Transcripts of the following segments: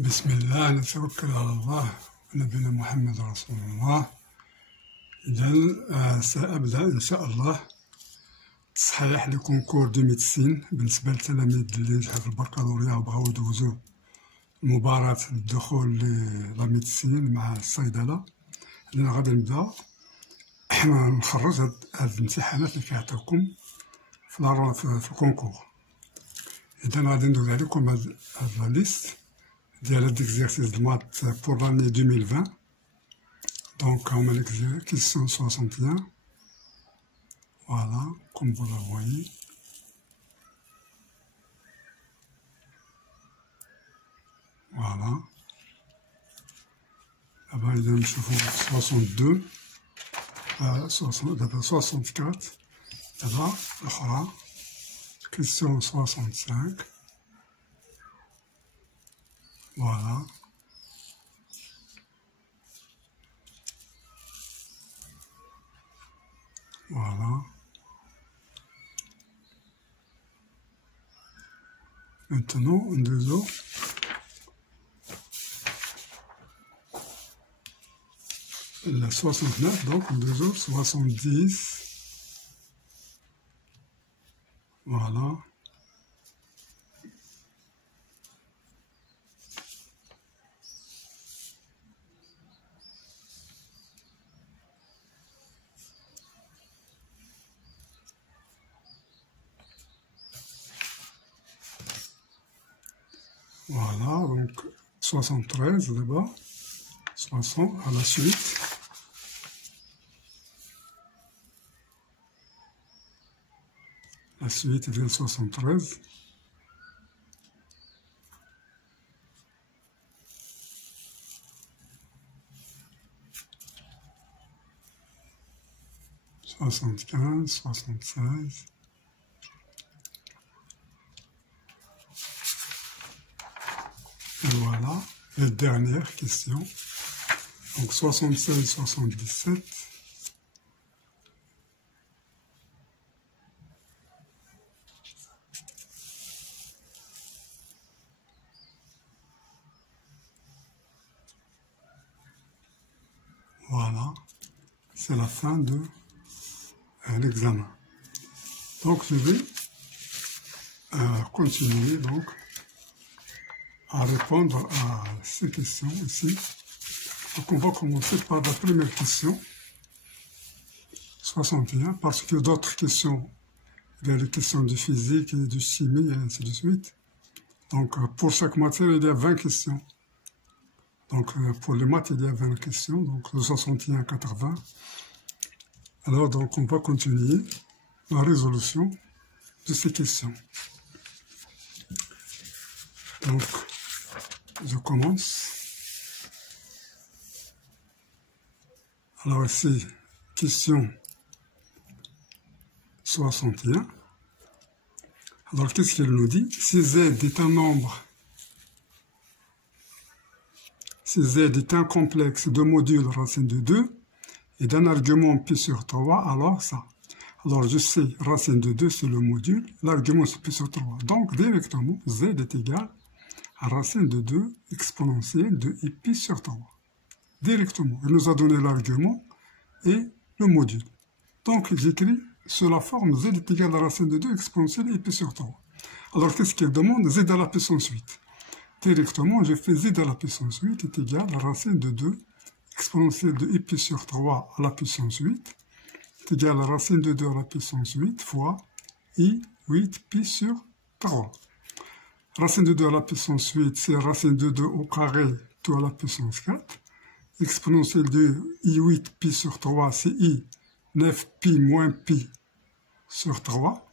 بسم الله نتوكل على الله ونبينا محمد رسول الله. إذا سأبدأ إن شاء الله تصحيح لكونكور دو ميديسين بالنسبة للتلاميذ اللي نجحوا في البكالوريا وبغاو يدوزو المباراة للدخول لا ميديسين مع الصيدلة. لأن غادي نبدا نخرج هاد الامتحانات اللي كيعطيوكم في الكونكور. إذا غادي ندوز عليكم هاد لا ليست ديال هاد l'exercice de maths pour l'année 2020. Donc on a l'exercice question 61. Voilà, comme vous la voyez. Voilà. Là-bas, il y a un chiffre 62. 64. Là-bas, voilà. Question 65. Voilà. Voilà. Maintenant, on désolé. La 69, donc on désolé, 70. Voilà. Voilà, donc 73 là-bas, 60 à la suite. La suite vient 73. « 75, 76. Et voilà, les dernières questions. Donc 76, 77. Voilà, c'est la fin de l'examen. Donc je vais continuer donc à répondre à ces questions ici. Donc on va commencer par la première question, 61, parce que d'autres questions, il y a les questions de physique et de chimie et ainsi de suite. Donc pour chaque matière, il y a 20 questions. Donc pour les maths, il y a 20 questions, donc de 61 à 80. Alors donc on va continuer la résolution de ces questions. Donc je commence. Alors ici, question 61. Alors qu'est-ce qu'il nous dit? Si Z est un nombre, si Z est un complexe de modules racine de 2 et d'un argument pi sur 3, alors ça. Alors je sais, racine de 2 c'est le module, l'argument c'est pi sur 3. Donc directement, Z est égal à racine de 2 exponentielle de i pi sur 3. Directement, il nous a donné l'argument et le module. Donc j'écris sur la forme Z est égal à racine de 2 exponentielle de i pi sur 3. Alors qu'est-ce qu'il demande? Z à la puissance 8. Directement, je fais Z à la puissance 8 est égal à racine de 2 exponentielle de i pi sur 3 à la puissance 8 est égal à racine de 2 à la puissance 8 fois i 8 pi sur 3. Racine de 2 à la puissance 8, c'est racine de 2 au carré tout à la puissance 4. Exponentielle de i8 pi sur 3, c'est i 9 pi moins pi sur 3.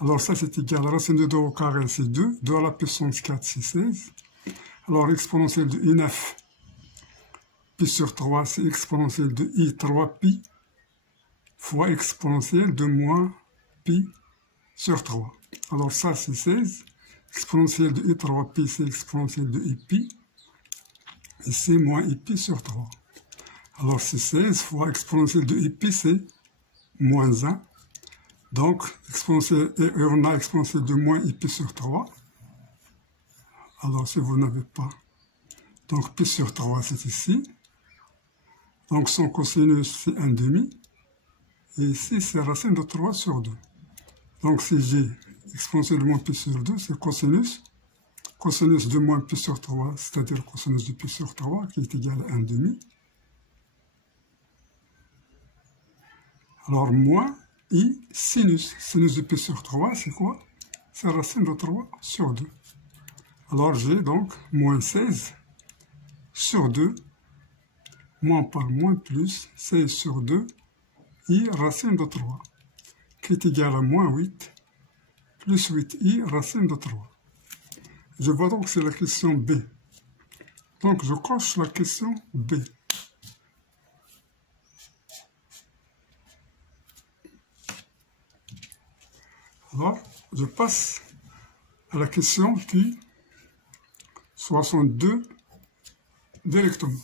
Alors ça, c'est égal à racine de 2 au carré, c'est 2. 2 à la puissance 4, c'est 16. Alors exponentielle de i9 pi sur 3, c'est exponentielle de i3 pi fois exponentielle de moins pi sur 3. Alors ça, c'est 16. Exponentielle de i3 pi, c'est exponentielle de i pi. Et c'est moins i pi sur 3. Alors c'est 16 fois exponentielle de i pi, c'est moins 1. Donc, exponentielle, et on a exponentielle de moins i pi sur 3. Alors, si vous n'avez pas, donc pi sur 3, c'est ici. Donc, son cosinus, c'est 1,5. Et ici, c'est racine de 3 sur 2. Donc, si j'ai exponentiellement pi sur 2, c'est cosinus de moins pi sur 3, c'est-à-dire cosinus de pi sur 3, qui est égal à 1,5. Alors, moins i sinus. Sinus de pi sur 3, c'est quoi? C'est racine de 3 sur 2. Alors, j'ai donc moins 16 sur 2, moins par moins plus 16 sur 2, i racine de 3, qui est égal à moins 8, plus 8i racine de 3. Je vois donc que c'est la question B. Donc, je coche la question B. Alors, je passe à la question qui 62 directement.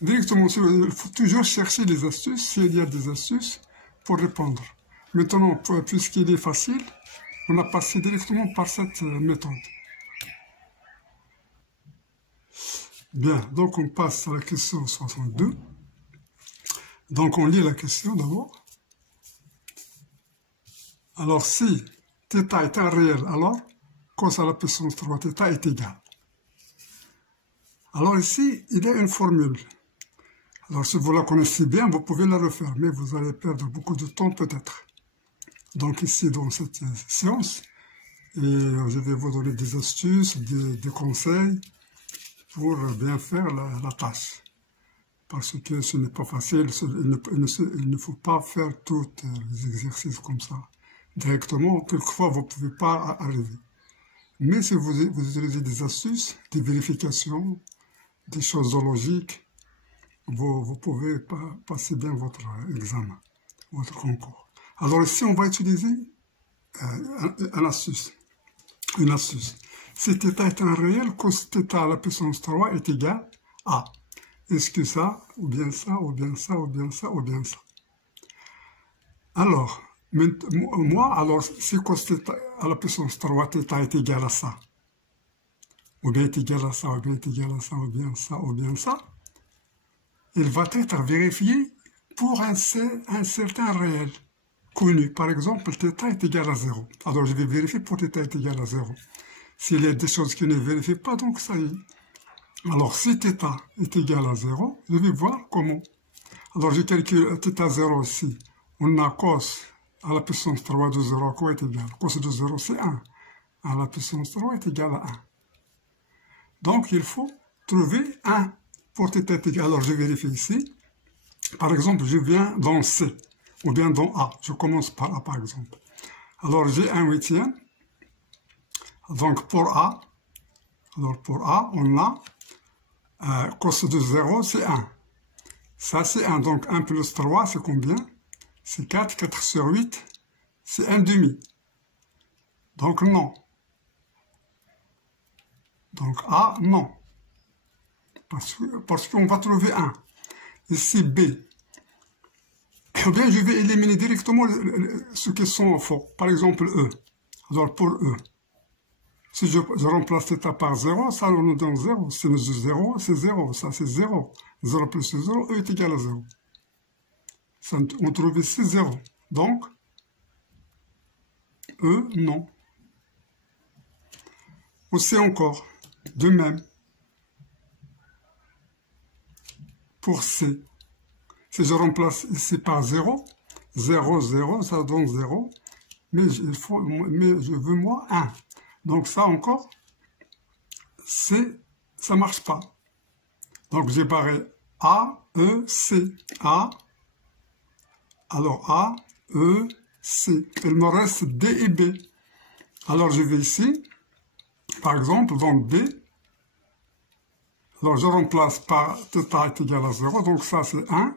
Directement, il faut toujours chercher des astuces, s'il y a des astuces, pour répondre. Maintenant, puisqu'il est facile, on a passé directement par cette méthode. Bien, donc on passe à la question 62. Donc on lit la question d'abord. Alors si θ est un réel, alors cos à la puissance 3 θ est égal. Alors ici, il y a une formule. Alors si vous la connaissez bien, vous pouvez la refaire, mais vous allez perdre beaucoup de temps peut-être. Donc ici, dans cette séance, et je vais vous donner des astuces, des conseils pour bien faire la tâche. Parce que ce n'est pas facile, il ne faut pas faire tous les exercices comme ça. Directement, quelquefois, vous ne pouvez pas arriver. Mais si vous utilisez des astuces, des vérifications, des choses logiques, vous pouvez passer bien votre examen, votre concours. Alors ici, on va utiliser une astuce. Si θ est un réel, cos θ à la puissance 3 est égal à, est-ce que ça, ou bien ça, ou bien ça, ou bien ça, ou bien ça. Alors, alors si cos θ à la puissance 3, θ est égal à ça, ou bien est égal à ça, ou bien est égal à ça, ou bien ça, ou bien ça, il va être vérifié pour un certain réel connu. Par exemple, θ est égal à 0. Alors, je vais vérifier pour θ est égal à 0. S'il y a des choses qui ne vérifient pas, donc ça y est. Alors, si θ est égal à 0, je vais voir comment. Alors, je calcule θ 0 ici. On a cos à la puissance 3 de 0 à quoi est égal? Cos de 0, c'est 1. À la puissance 3 est égal à 1. Donc, il faut trouver 1 pour θ est égal. Alors, je vérifie ici. Par exemple, je viens dans C, ou bien dans A. Je commence par A, par exemple. Alors, j'ai 1/8. Donc, pour A, on a cos de 0, c'est 1. Ça, c'est 1. Donc, 1 plus 3, c'est combien? C'est 4. 4 sur 8, c'est 1/2. Donc, non. Donc, A, non. Parce qu'on va trouver 1. Ici, B. Ou bien, je vais éliminer directement ceux qui sont faux. Par exemple, E. Alors, pour E. Si je remplace θ par 0, ça nous donne 0. Sinus de 0, c'est 0. Ça, c'est 0. 0 plus 0, E est égal à 0. Ça, on trouve ici 0. Donc, E, non. Aussi encore, de même, pour C. Si je remplace ici par 0, 0, 0, ça donne 0. Mais je veux moi 1. Donc ça encore, ça ne marche pas. Donc j'ai barré A, E, C. A, alors A, E, C. Il me reste D et B. Alors je vais ici, par exemple, dans B. Alors je remplace par θ est égal à 0. Donc ça c'est 1.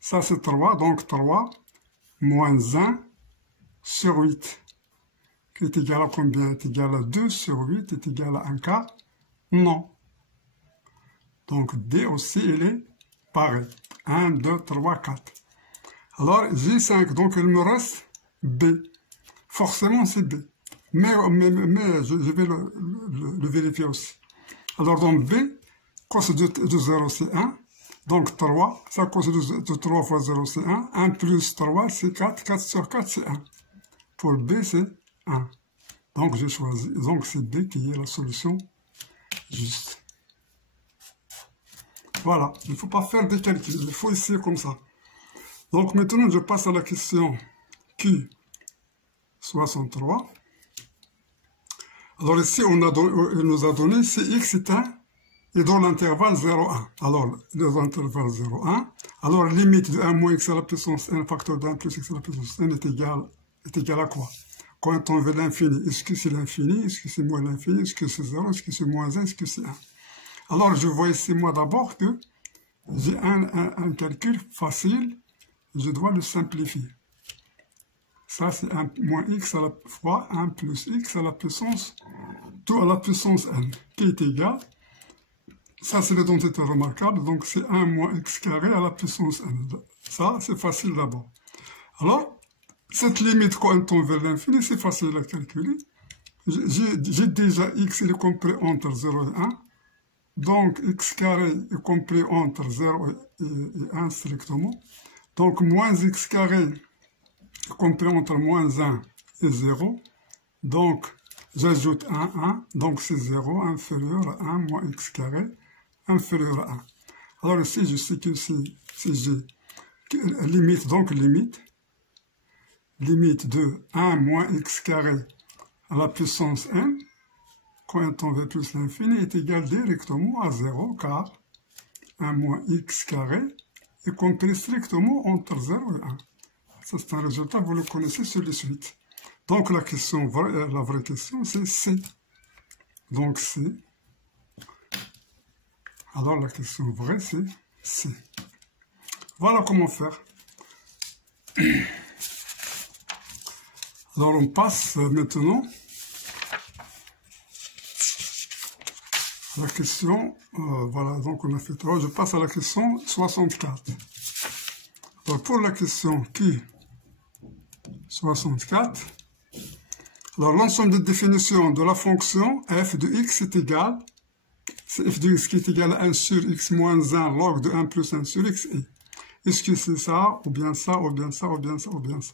Ça c'est 3. Donc 3 moins 1 sur 8. Qui est égal à combien? Est égal à 2 sur 8, est égal à 1 quart? Non. Donc D aussi, il est pareil. 1, 2, 3, 4. Alors, j'ai 5, donc il me reste B. Forcément, c'est B. Mais je vais le vérifier aussi. Alors, dans B, cos de 0, c'est 1. Donc, 3, ça cos de 3 fois 0, c'est 1. 1 plus 3, c'est 4. 4 sur 4, c'est 1. Pour B, c'est 1. Donc, j'ai choisi. Donc, c'est B qui est la solution juste. Voilà. Il ne faut pas faire des calculs. Il faut essayer comme ça. Donc, maintenant, je passe à la question Q. 63. Alors ici, il nous a donné si x est 1 et dans l'intervalle 0,1. Alors, dans l'intervalle 0,1, alors limite de 1 moins x à la puissance n facteur d'1 plus x à la puissance n est égal à quoi? Quand on veut l'infini, est-ce que c'est l'infini? Est-ce que c'est moins l'infini? Est-ce que c'est 0? Est-ce que c'est moins 1? Est-ce que c'est 1? Alors, je vois ici, moi, d'abord que j'ai un calcul facile. Je dois le simplifier. Ça, c'est 1 moins x à la fois 1 plus x à la puissance, tout à la puissance n, qui est égal. Ça, c'est l'identité remarquable. Donc, c'est 1 moins x carré à la puissance n. Ça, c'est facile d'abord. Alors, cette limite, quand on tend vers l'infini, c'est facile à calculer. J'ai déjà x, il est compris entre 0 et 1. Donc, x carré est compris entre 0 et 1 strictement. Donc, moins x carré compris entre moins 1 et 0. Donc, j'ajoute 1. Donc, c'est 0 inférieur à 1 moins x carré inférieur à 1. Alors ici, je sais que si j'ai limite, donc limite de 1 moins x carré à la puissance n, quand on veut plus l'infini, est égal directement à 0, car 1 moins x carré est compris strictement entre 0 et 1. Ça, c'est un résultat, vous le connaissez sur les suites. Donc, la vraie question, c'est C. Donc, C. Alors, la question vraie, c'est C. Voilà comment faire. Alors, on passe maintenant à la question, voilà, donc on a fait 3. Je passe à la question 64. Alors, pour la question Q, 64. Alors, l'ensemble de définitions de la fonction f de x est égal, c'est f de x qui est égal à 1 sur x moins 1 log de 1 plus 1 sur x et. Est-ce que c'est ça, ou bien ça, ou bien ça, ou bien ça, ou bien ça?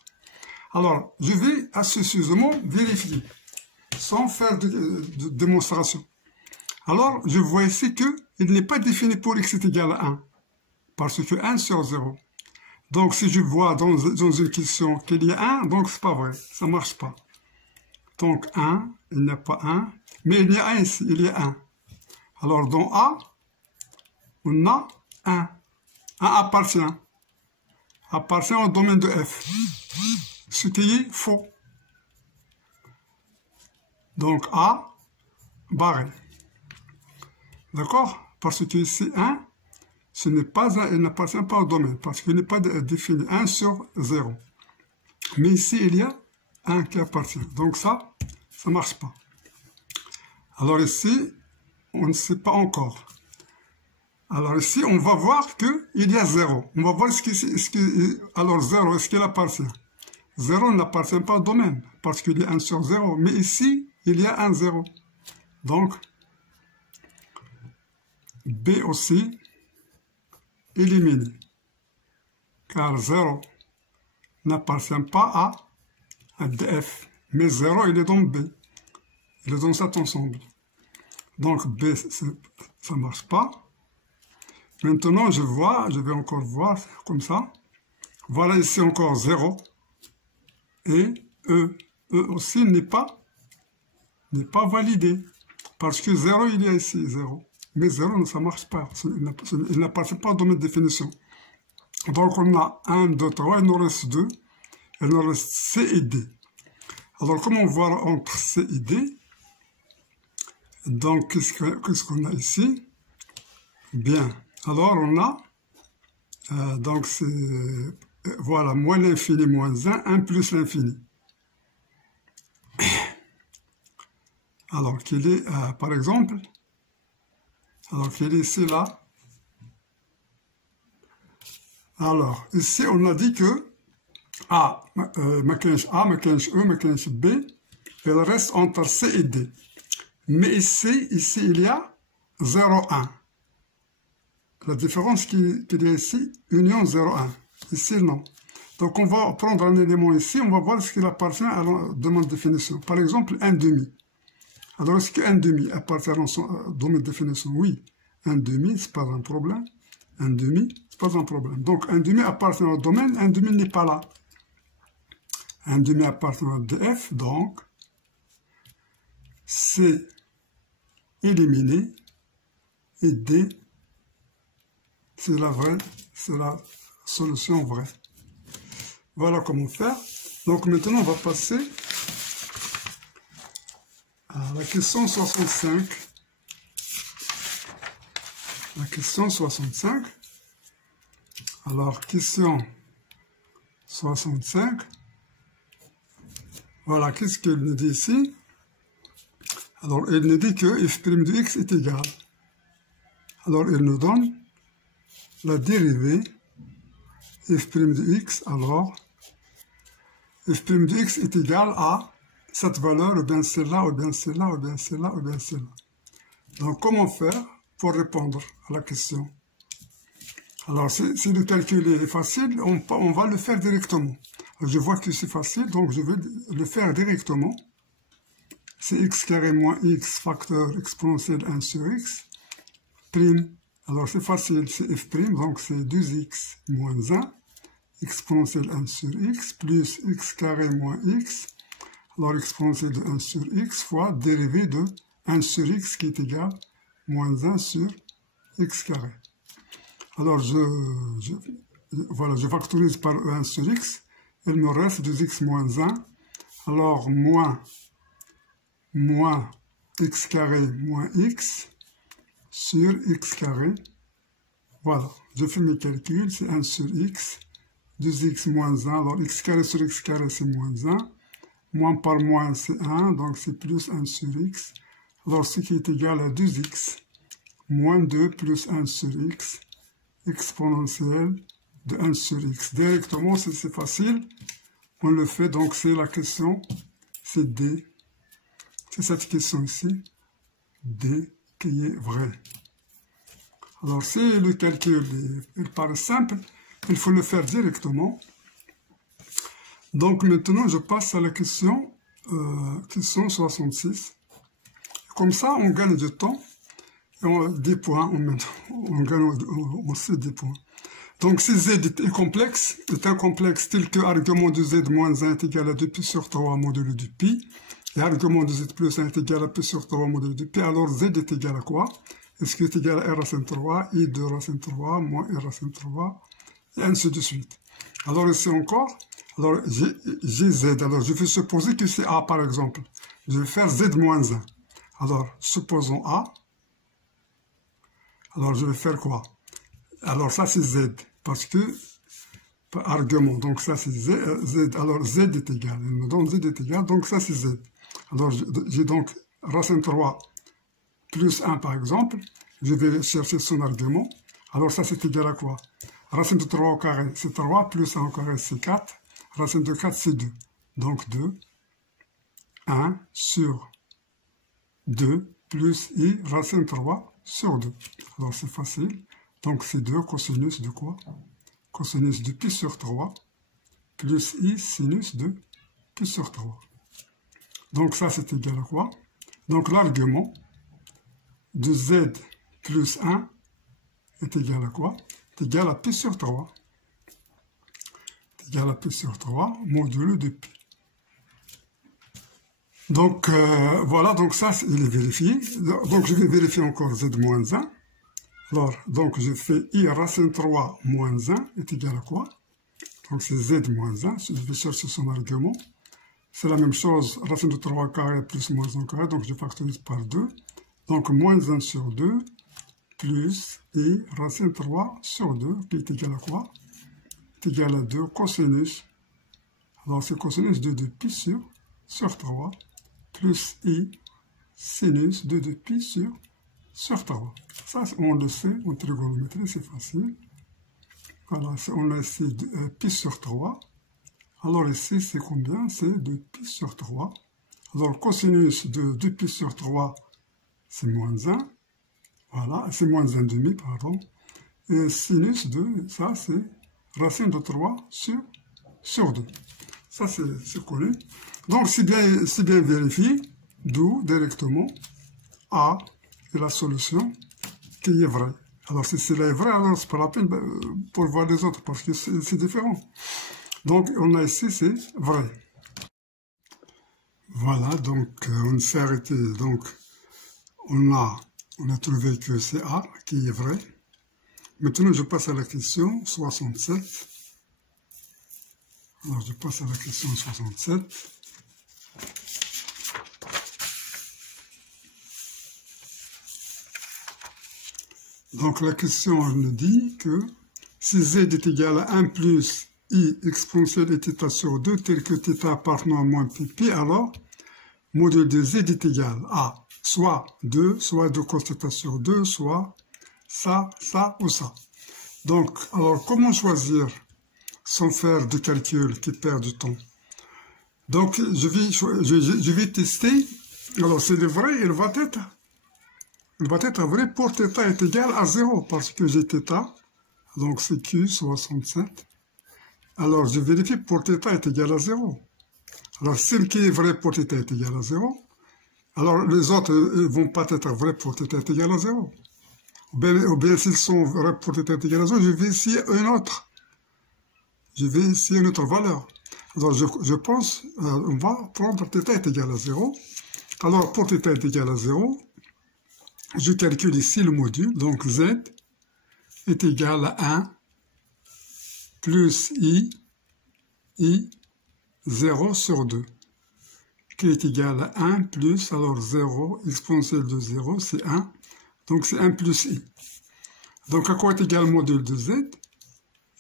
Alors, je vais astucieusement vérifier, sans faire de démonstration. Alors, je vois ici qu'il n'est pas défini pour x est égal à 1, parce que 1 sur 0. Donc, si je vois dans une question qu'il y a 1, donc c'est pas vrai, ça ne marche pas. Donc, 1, il n'y a pas 1, mais il y a 1 ici, il y a 1. Alors, dans A, on a 1. 1 appartient au domaine de F, ce qui est faux. Donc, A, barré. D'accord? Parce que ici, 1, ce n'est pas il n'appartient pas au domaine, parce qu'il n'est pas défini 1 sur 0. Mais ici, il y a 1 qui appartient. Donc ça ne marche pas. Alors ici, on ne sait pas encore. Alors ici, on va voir qu'il y a 0. On va voir alors 0, est-ce qu'il appartient? 0 n'appartient pas au domaine, parce qu'il y a 1 sur 0. Mais ici, il y a un 0. Donc, B aussi, éliminé, car 0 n'appartient pas à DF, mais 0 il est dans B, il est dans cet ensemble. Donc B, ça ne marche pas. Maintenant je vais encore voir comme ça. Voilà ici encore 0, et E aussi n'est pas validé, parce que 0 il y a ici 0. Mais 0, ça ne marche pas. Il n'appartient pas au domaine de définition. Donc, on a 1, 2, 3, il nous reste 2. Il nous reste C et D. Alors, comment voir entre C et D? Donc, qu'est-ce qu'on a ici? Bien. Alors, on a, donc, c'est, voilà, moins l'infini, moins 1, 1 plus l'infini. Alors, qu'il est, par exemple, alors, qu'il est ici, là. Alors, ici, on a dit que A, ma canche A, ma canche E, ma canche B, elle reste entre C et D. Mais ici, il y a 0,1. La différence qu'il y a ici, union 0,1. Ici, non. Donc, on va prendre un élément ici, on va voir ce qu'il appartient à la demande de définition. Par exemple, 1,5. Alors, est-ce que 1,5 appartient à son domaine de définition? Oui. 1,5, ce n'est pas un problème. 1,5, ce n'est pas un problème. Donc, 1,5 appartient au domaine, 1,5 n'est pas là. 1,5 appartient à df, donc, c'est éliminé, et D, c'est la solution vraie. Voilà comment faire. Donc maintenant, on va passer à la question 65. La question 65. Alors, question 65. Voilà, qu'est-ce qu'elle nous dit ici? Alors, elle nous dit que f' de x est égal. Alors, elle nous donne la dérivée f' de x. Alors, f' de x est égal à cette valeur, ou bien celle-là, ou bien celle-là, ou bien celle-là, ou bien celle-là. Donc, comment faire pour répondre à la question? Alors, si le calcul est facile, on va le faire directement. Je vois que c'est facile, donc je vais le faire directement. C'est x carré moins x facteur exponentiel 1 sur x, prime. Alors c'est facile, c'est f', donc c'est 2x moins 1, exponentiel 1 sur x, plus x carré moins x, alors exponentiel de 1 sur x fois dérivée de 1 sur x qui est égal à moins 1 sur x carré. Alors voilà, je factorise par 1 sur x, il me reste 2x moins 1, alors moins x carré moins x sur x carré. Voilà, je fais mes calculs, c'est 1 sur x, 2x moins 1, alors x carré sur x carré c'est moins 1, moins par moins c'est 1, donc c'est plus 1 sur x, alors ce qui est égal à 2x, moins 2 plus 1 sur x, exponentielle de 1 sur x. Directement, c'est facile, on le fait, donc c'est la question, c'est D. C'est cette question ici, D, qui est vraie. Alors, si le calcul il paraît simple, il faut le faire directement. Donc, maintenant, je passe à la question 66. Comme ça, on gagne du temps, et des points, on gagne aussi des points. Donc, si z est complexe tel que argument de z moins 1 est égal à 2pi sur 3 modulo du pi, et argument de z plus 1 est égal à p sur 3 modulo du pi, alors z est égal à quoi? Est-ce qu'il est égal à r racine 3, i de racine 3, moins r racine 3, et ainsi de suite. Alors ici encore, alors j'ai z, alors je vais supposer que c'est a par exemple. Je vais faire z moins 1. Alors, supposons a, alors je vais faire quoi? Alors ça c'est z, parce que, argument, donc ça c'est z, alors z est égal, il me donne z est égal, donc ça c'est z. Alors j'ai donc racine 3 plus 1 par exemple, je vais chercher son argument, alors ça c'est égal à quoi? Racine de 3 au carré c'est 3, plus 1 au carré c'est 4, racine de 4 c'est 2, donc 2, 1 sur 2 plus i racine 3 sur 2, alors c'est facile, donc c'est 2 cosinus de quoi? Cosinus de pi sur 3 plus i sinus de pi sur 3. Donc ça c'est égal à quoi? Donc l'argument de z plus 1 est égal à quoi? Est égal à pi sur 3. Est égal à pi sur 3 modulo de pi. Donc voilà, donc ça il est vérifié. Donc je vais vérifier encore z moins 1. Alors, donc je fais i racine 3 moins 1 est égal à quoi? Donc c'est z moins 1, je vais chercher son argument. C'est la même chose, racine de 3 carré plus moins 1 carré, donc je factorise par 2. Donc moins 1 sur 2 plus i racine 3 sur 2 qui est égal à quoi? Est égal à 2 cosinus. Alors c'est cosinus de 2 pi sur 3 plus i sinus de 2 pi sur 3. Ça, on le sait, en trigonométrie, c'est facile. Voilà, on a ici pi sur 3. Alors ici, c'est combien? C'est 2 pi sur 3. Alors, cosinus de 2 pi sur 3, c'est moins 1. Voilà, c'est moins 1,5, pardon. Et sinus de, ça c'est racine de 3 sur 2. Ça c'est connu. Donc c'est bien vérifié, d'où directement A est la solution qui est vraie. Alors si c'est vrai, alors c'est pas la peine pour voir les autres parce que c'est différent. Donc on a ici, c'est vrai. Voilà, donc on s'est arrêté. Donc on a trouvé que c'est A qui est vrai. Maintenant je passe à la question 67. Alors je passe à la question 67. Donc la question elle nous dit que si z est égal à 1 plus i exponentielle de θ sur 2 tel que θ appartenant à moins pi, alors module de z est égal à soit 2 cos θ sur 2, soit ça ou ça. Donc, alors comment choisir sans faire de calcul qui perd du temps? Donc, je vais tester. Alors, c'est le vrai, il va être vrai pour θ est égal à 0 parce que j'ai θ. Donc, c'est Q67. Alors, je vérifie pour θ est égal à 0. Alors, celle qui est vraie pour θ est égal à 0. Alors, les autres ne vont pas être vrais pour θ est égal à 0. Ou bien s'ils sont vrais pour θ est égal à 0, je vais essayer une autre. Je vais essayer une autre valeur. Alors, je pense, on va prendre θ est égal à 0. Alors, pour θ est égal à 0, je calcule ici le module. Donc, z est égal à 1 plus i 0 sur 2, qui est égal à 1 plus, alors 0, exponentielle de 0, c'est 1. Donc, c'est 1 plus i. Donc, à quoi est égal le module de z?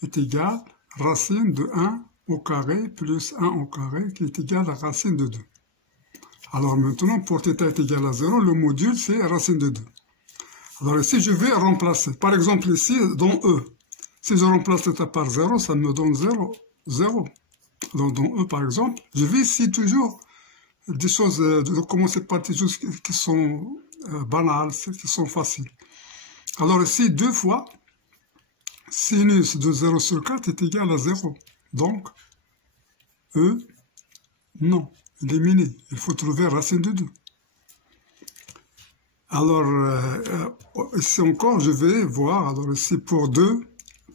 Est égal racine de 1 au carré plus 1 au carré, qui est égal à racine de 2. Alors maintenant, pour θ est égal à 0, le module, c'est racine de 2. Alors ici, je vais remplacer. Par exemple, ici, dans E, si je remplace θ par 0, ça me donne 0. Donc dans E, par exemple, je vais ici toujours des choses, de commencer par des choses qui sont banales, qui sont faciles. Alors ici, 2 fois sinus de 0 sur 4 est égal à 0. Donc, E, non, éliminé. Il faut trouver racine de 2. Alors, ici encore, je vais voir, alors ici pour 2,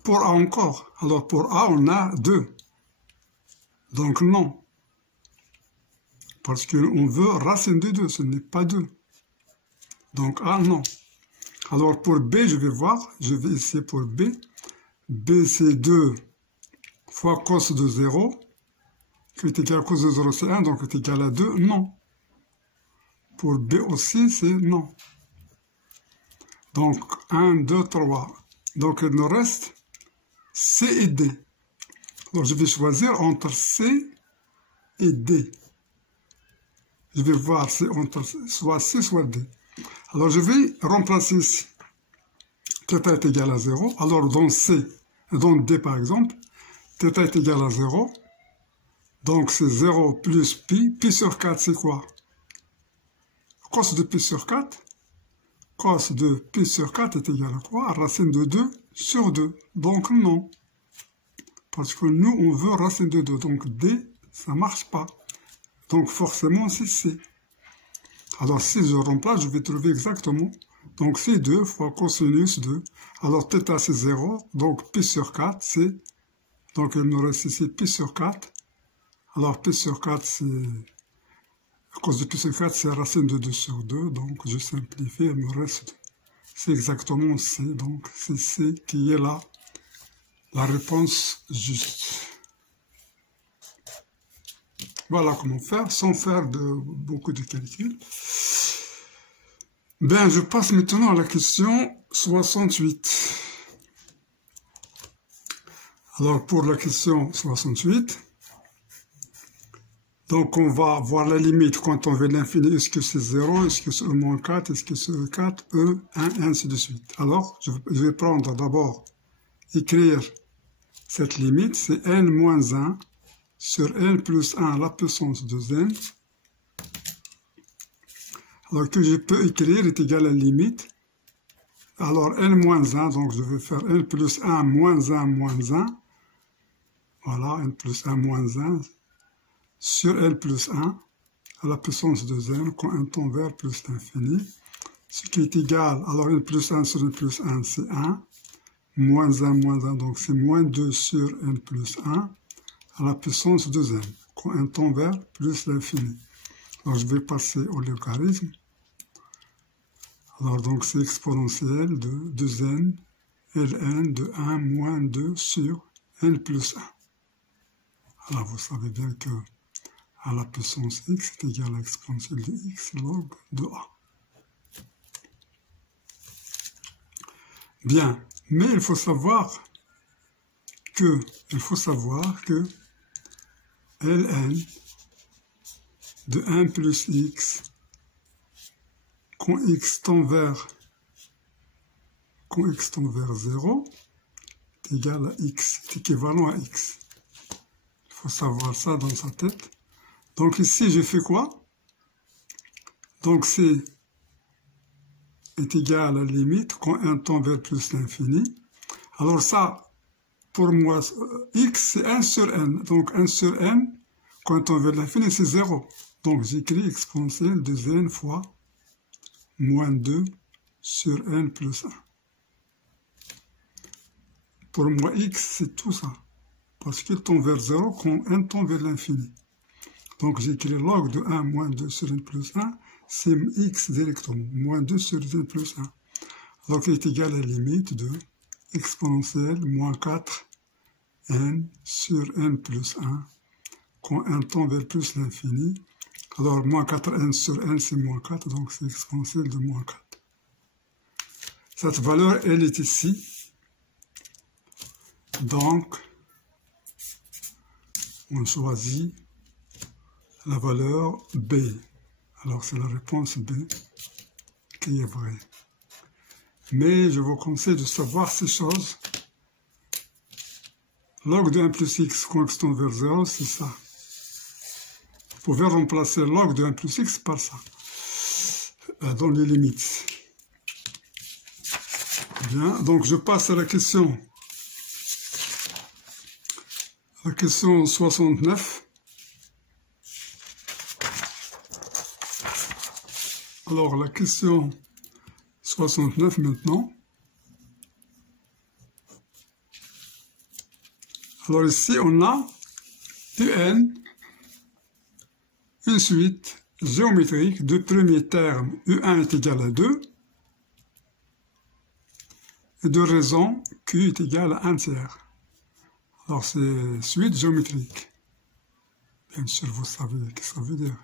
pour A encore. Alors pour A, on a 2. Donc non. Parce qu'on veut racine de 2, ce n'est pas 2. Donc A, non. Alors pour B, je vais voir, je vais essayer pour B. B, c'est 2 fois cos de 0, qui est égal à cos de 0, c'est 1, donc est égal à 2, non. Pour B aussi, c'est non. Donc 1, 2, 3. Donc il nous reste C et D. Alors je vais choisir entre C et D. Je vais voir si entre soit C, soit D. Alors je vais remplacer ici. θ est égal à 0. Alors dans C, dans D par exemple, θ est égal à 0. Donc c'est 0 plus pi. Pi sur 4 c'est quoi? Cos de pi sur 4. Cos de pi sur 4 est égal à quoi? Racine de 2 sur 2. Donc non. Parce que nous, on veut racine de 2. Donc D, ça ne marche pas. Donc forcément, c'est C. Alors si je remplace, je vais trouver exactement. Donc c'est 2 fois cosinus 2. Alors θ c'est 0. Donc pi sur 4, c'est... Donc il nous reste ici pi sur 4. Alors pi sur 4, c'est... Cos de pi sur 4, c'est racine de 2 sur 2. Donc je simplifie, il me reste... C'est exactement C. Donc c'est C qui est là. La réponse juste. Voilà comment faire, sans faire beaucoup de calculs. Ben, je passe maintenant à la question 68. Alors, pour la question 68, donc on va voir la limite quand on veut l'infini. Est-ce que c'est 0, est-ce que c'est E moins 4, est-ce que c'est 4, E, 1, et ainsi de suite. Alors, je vais prendre d'abord, écrire cette limite, c'est n moins 1 sur n plus 1 à la puissance de n. Alors que je peux écrire est égal à la limite alors n moins 1, donc je vais faire n plus 1 moins 1 moins 1. Voilà, n plus 1 moins 1 sur n plus 1 à la puissance de n quand n tend vers plus l'infini. Ce qui est égal, alors n plus 1 sur n plus 1, c'est 1. Moins 1, donc c'est moins 2 sur n plus 1 à la puissance de n quand n tend vers plus l'infini. Alors je vais passer au logarithme. Alors donc c'est exponentiel de 2n ln de 1 moins 2 sur n plus 1. Alors vous savez bien que à la puissance x est égal à l'exponentielle de x log de a. Bien, mais il faut savoir que ln de 1 plus x quand x tend vers 0 est égal à x, est équivalent à x. Il faut savoir ça dans sa tête. Donc ici, je fais quoi? Donc c'est est égal à la limite quand n tend vers plus l'infini. Alors ça, pour moi, x c'est 1 sur n. Donc 1 sur n, quand on tend vers l'infini, c'est 0. Donc j'écris exponentielle de n fois moins 2 sur n plus 1. Pour moi, x, c'est tout ça. Parce qu'il tend vers 0 quand n tend vers l'infini. Donc j'écris log de 1 moins 2 sur n plus 1, c'est x directement, moins 2 sur n plus 1. Donc il est égal à la limite de exponentielle moins 4 n sur n plus 1 quand n tend vers plus l'infini. Alors moins 4n sur n c'est moins 4, donc c'est exponentielle de moins 4. Cette valeur, elle est ici. Donc on choisit la valeur B. Alors c'est la réponse B qui est vraie. Mais je vous conseille de savoir ces choses. Log de 1 plus x quand x tend vers 0, c'est ça. Vous pouvez remplacer log de 1 plus x par ça, dans les limites. Bien, donc je passe à la question 69. Alors, la question 69 maintenant. Alors ici, on a un, une suite géométrique de premier terme U1 est égal à 2 et de raison Q est égal à 1 tiers. Alors, c'est suite géométrique. Bien sûr, vous savez ce que ça veut dire.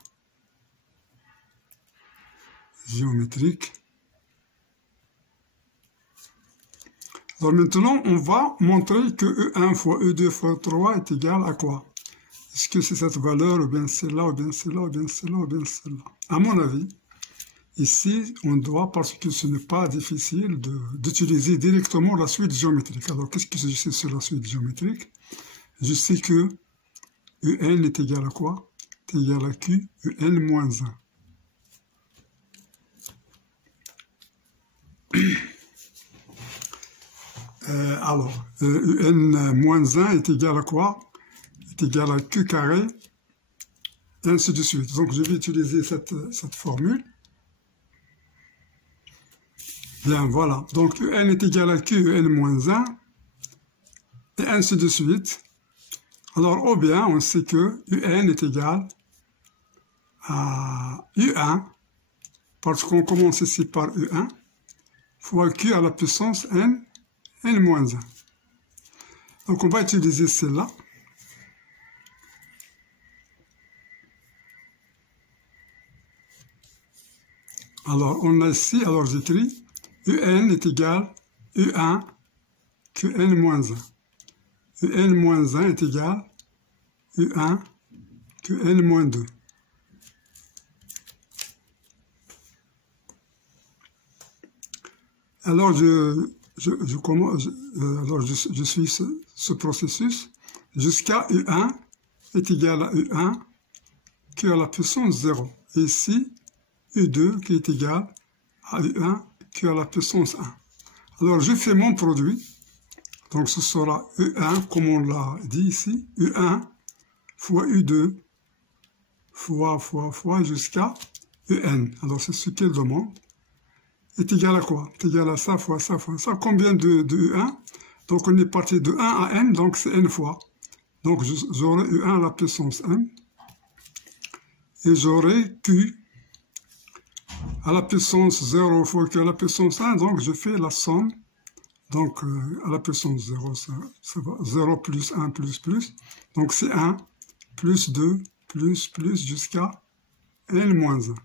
Géométrique. Alors maintenant, on va montrer que E1 fois E2 fois 3 est égal à quoi? Est-ce que c'est cette valeur, ou bien celle-là, ou bien celle-là, ou bien celle-là, ou bien celle-là? À mon avis, ici, on doit, parce que ce n'est pas difficile d'utiliser directement la suite géométrique. Alors, qu'est-ce que je sais sur la suite géométrique? Je sais que UN est égal à quoi? Est égal à Q, UN moins 1. Alors, UN moins 1 est égal à quoi? Est égal à Q carré, et ainsi de suite. Donc, je vais utiliser cette formule. Bien, voilà. Donc, UN est égal à Q, UN moins 1, et ainsi de suite. Alors, ou bien, on sait que UN est égal à U1, parce qu'on commence ici par U1, fois Q à la puissance N, N moins 1. Donc, on va utiliser celle-là. Alors, on a ici, alors j'écris UN est égal U1 QN moins 1. UN moins 1 est égal U1 QN moins 2. Alors, je suis ce processus jusqu'à U1 est égal à U1 Q à la puissance 0. Et ici, U2 qui est égal à U1 Q à la puissance 1. Alors, je fais mon produit. Donc, ce sera E1, comme on l'a dit ici. E1 fois U2 fois jusqu'à En. Alors, c'est ce qu'elle demande. Est égal à quoi? Est égal à ça fois ça fois ça. Combien de E1? Donc, on est parti de 1 à N, donc c'est N fois. Donc, j'aurai E1 à la puissance N. Et j'aurai Q à la puissance 0 fois Q à la puissance 1. Donc, je fais la somme. Donc, à la puissance 0, ça va 0 plus 1 plus plus. Donc, c'est 1 plus 2 plus jusqu'à N moins 1.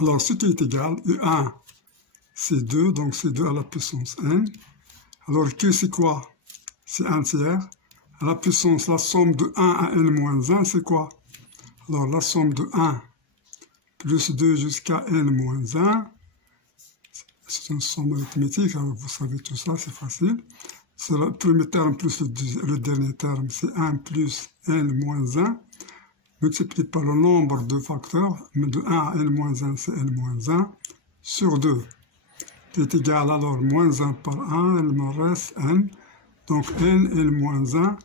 Alors, ce qui est égal, E1, c'est 2, donc c'est 2 à la puissance N. Alors, Q, c'est quoi? C'est 1 tiers. À la puissance, la somme de 1 à N moins 1, c'est quoi? Alors, la somme de 1 plus 2 jusqu'à N moins 1, c'est une somme arithmétique, alors vous savez tout ça, c'est facile. C'est le premier terme plus le dernier terme, c'est 1 plus N moins 1, multiplié par le nombre de facteurs, mais de 1 à N moins 1, c'est N moins 1, sur 2, qui est égal alors moins 1 par 1, il me reste N, donc N moins 1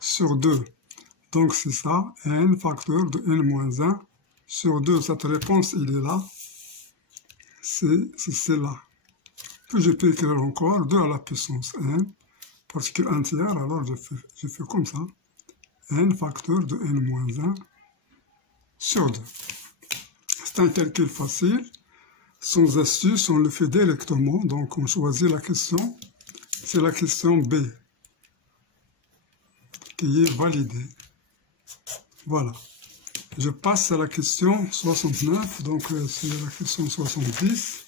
sur 2. Donc c'est ça, N facteur de N moins 1 sur 2. Cette réponse, il est là. C'est celle-là. Puis je peux écrire encore 2 à la puissance N, parce que 1 tiers, alors je fais comme ça. N facteur de N moins 1 sur 2. C'est un calcul facile. Sans astuce, on le fait directement. Donc on choisit la question. C'est la question B qui est validée. Voilà. Je passe à la question 69, donc c'est la question 70.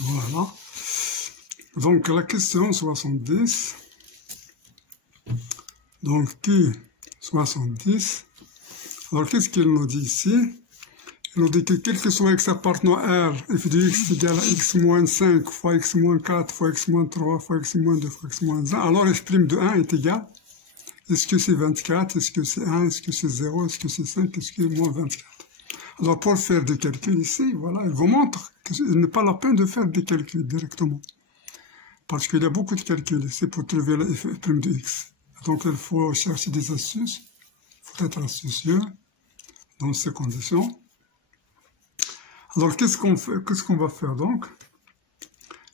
Voilà. Donc la question 70. Donc Q70. Alors qu'est-ce qu'il nous dit ici? Il nous dit que quel que soit x appartenant à R, f de x égale à x moins 5 fois x moins 4 fois x moins 3 fois x moins 2 fois x moins 1, alors f' de 1 est égal. Est-ce que c'est 24? Est-ce que c'est 1? Est-ce que c'est 0? Est-ce que c'est 5? Est-ce que c'est moins 24? Alors pour faire des calculs ici, voilà, il vous montre qu'il n'est pas la peine de faire des calculs directement. Parce qu'il y a beaucoup de calculs ici pour trouver la f' de x. Donc il faut chercher des astuces, il faut être astucieux dans ces conditions. Alors, qu'est-ce qu'on va faire donc?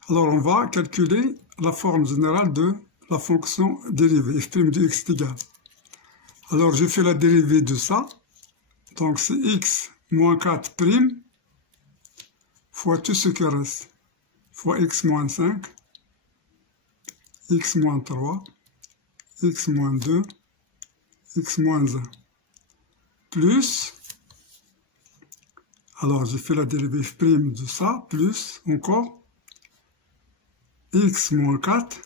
Alors, on va calculer la forme générale de la fonction dérivée, f' de x est égal. Alors, je fais la dérivée de ça. Donc, c'est x moins 4' fois tout ce qui reste, fois x moins 5, x moins 3, x moins 2, x moins 1, plus... Alors, j'ai fait la dérivée f' de ça, plus encore x moins 4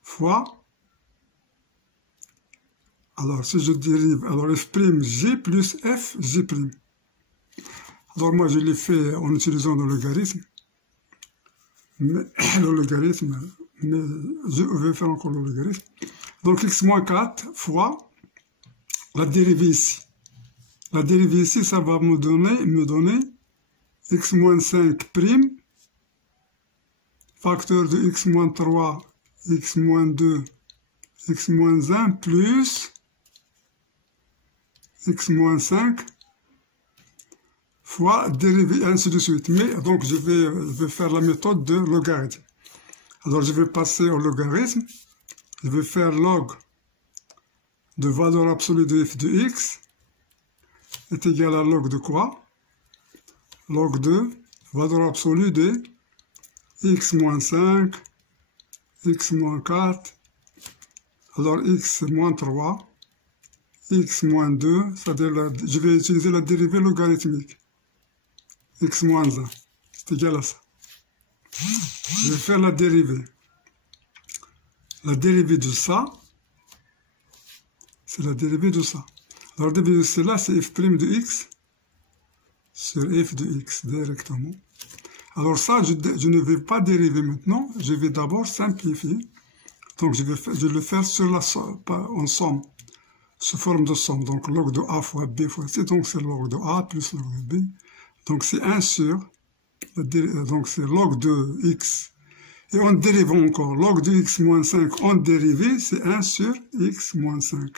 fois, alors si je dérive, alors f' g plus f g'. Alors moi, je l'ai fait en utilisant le logarithme, mais je vais faire encore le logarithme. Donc x moins 4 fois la dérivée ici. La dérivée ici, ça va me donner x moins 5' facteur de x moins 3, x moins 2, x moins 1 plus x moins 5 fois dérivée, ainsi de suite. Mais donc je vais faire la méthode de logarithme. Alors je vais passer au logarithme. Je vais faire log de valeur absolue de f de x est égal à log de quoi? Log de valeur absolue de x moins 5, x moins 4, alors x moins 3, x moins 2, c'est-à-dire je vais utiliser la dérivée logarithmique, x moins 1, c'est égal à ça. Je vais faire la dérivée. La dérivée de ça, c'est la dérivée de ça. Alors, la dérivée de cela, c'est f' de x sur f de x directement. Alors ça, je ne vais pas dériver maintenant, je vais d'abord simplifier. Donc je vais le faire sur en somme. sous forme de somme. Donc log de A fois B fois C, donc c'est log de A plus log de B. Donc c'est 1 sur, donc c'est log de X. Et en dérivant encore, log de X moins 5 en dérivé, c'est 1 sur X moins 5.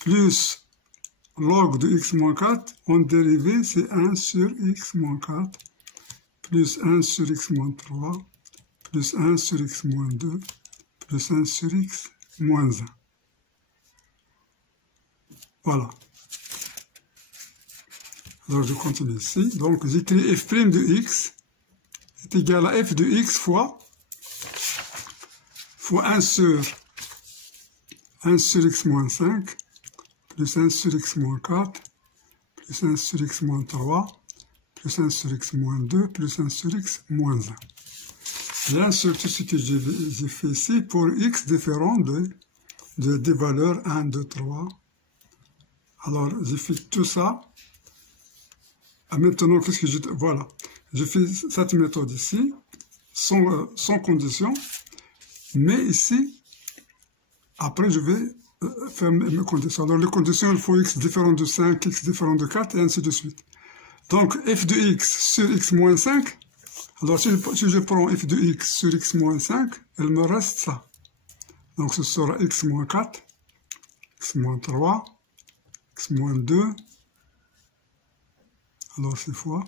Plus log de X moins 4 en dérivé, c'est 1 sur X moins 4. Plus 1 sur X moins 3. Plus 1 sur X moins 2. Plus 1 sur X moins 1. Voilà. Alors je continue ici. Donc j'écris f' de x est égal à f de x fois 1 sur x moins 5 plus 1 sur x moins 4 plus 1 sur x moins 3 plus 1 sur x moins 2 plus 1 sur x moins 1. Bien sûr, tout ce que j'ai fait ici pour x différent des valeurs 1, 2, 3. Alors, j'ai fait tout ça. Et maintenant, qu'est-ce que je... Voilà. Je fais cette méthode ici, sans condition. Mais ici, après, je vais faire mes conditions. Alors, les conditions, il faut x différent de 5, x différent de 4, et ainsi de suite. Donc, f de x sur x moins 5. Alors, si je prends f de x sur x moins 5, il me reste ça. Donc, ce sera x moins 4, x moins 3, x moins 2. Alors, c'est fois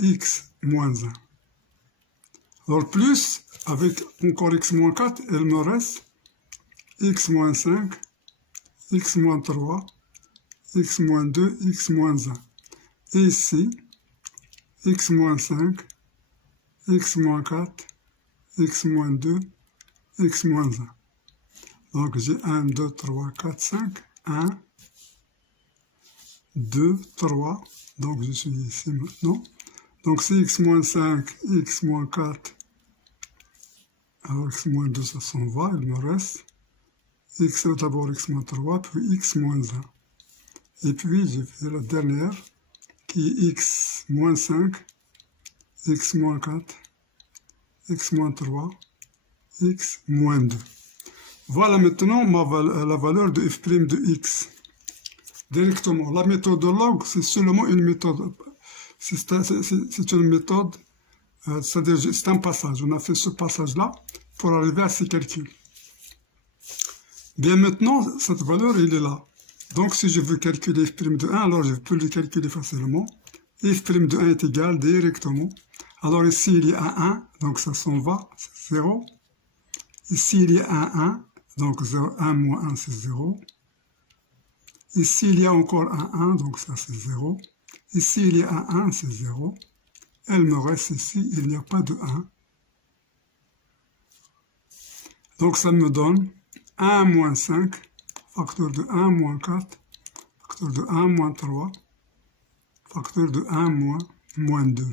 x moins 1. Alors, plus, avec encore x moins 4, il me reste x moins 5, x moins 3, x moins 2, x moins 1. Et ici, x moins 5, x moins 4, x moins 2, x moins 1. Donc, j'ai 1, 2, 3, 4, 5, 1, 2, 3, donc je suis ici maintenant. Donc c'est x moins 5, x moins 4, alors x moins 2 ça s'en va, il me reste x d'abord x moins 3, puis x moins 1. Et puis j'ai fait la dernière qui est x moins 5, x moins 4, x moins 3, x moins 2. Voilà maintenant la valeur de f' de x. Directement. La méthode de log, c'est seulement une méthode. C'est une méthode, c'est-à-dire c'est un passage. On a fait ce passage-là pour arriver à ces calculs. Bien maintenant, cette valeur, elle est là. Donc si je veux calculer f' de 1, alors je peux le calculer facilement. F' de 1 est égal directement. Alors ici, il y a un 1, donc ça s'en va, c'est 0. Ici, il y a un 1, donc 0, 1 moins 1, c'est 0. Ici, il y a encore un 1, donc ça c'est 0. Ici, il y a un 1, c'est 0. Elle me reste ici, il n'y a pas de 1. Donc ça me donne 1 moins 5, facteur de 1 moins 4, facteur de 1 moins 3, facteur de 1 moins 2,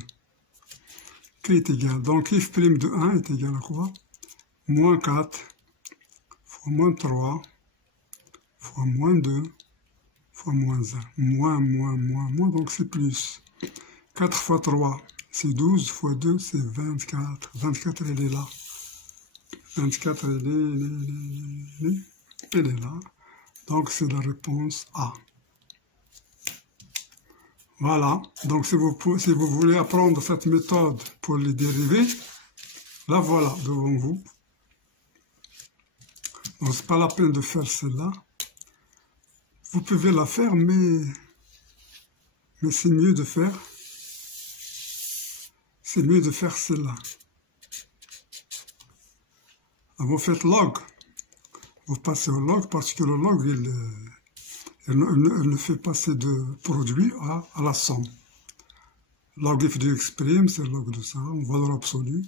qui est égal. Donc f' de 1 est égal à quoi? Moins 4 fois moins 3 fois moins 2 fois moins 1, moins, donc c'est plus. 4 fois 3, c'est 12, fois 2, c'est 24. 24, elle est là. 24, elle est là. Donc c'est la réponse A. Voilà. Donc si vous voulez apprendre cette méthode pour les dérivés, la voilà devant vous. Donc c'est pas la peine de faire celle-là. Vous pouvez la faire, mais c'est mieux de faire. C'est mieux de faire celle-là. Vous faites log. Vous passez au log parce que le log, il ne fait passer de produit à la somme. Log f de x', c'est le log de ça, en valeur absolue.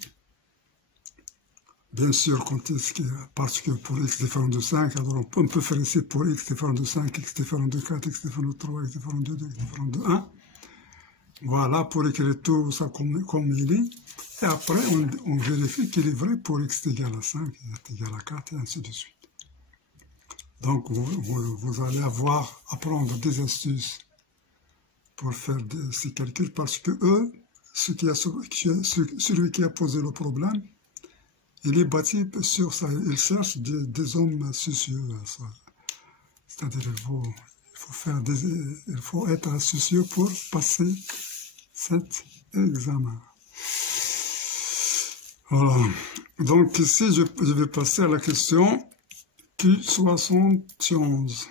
Bien sûr, parce que pour x différent de 5, alors on peut faire ici pour x différent de 5, x différent de 4, x différent de 3, x différent de 2, x différent de 1. Voilà, pour écrire tout ça comme il est. Et après, on vérifie qu'il est vrai pour x égale à 5, x égale à 4, et ainsi de suite. Donc, vous allez apprendre des astuces pour faire ces calculs, parce que eux, celui qui a posé le problème, il est bâti sur ça. Il cherche des hommes soucieux. C'est-à-dire il faut être soucieux pour passer cet examen. Voilà. Donc ici, je vais passer à la question Q71.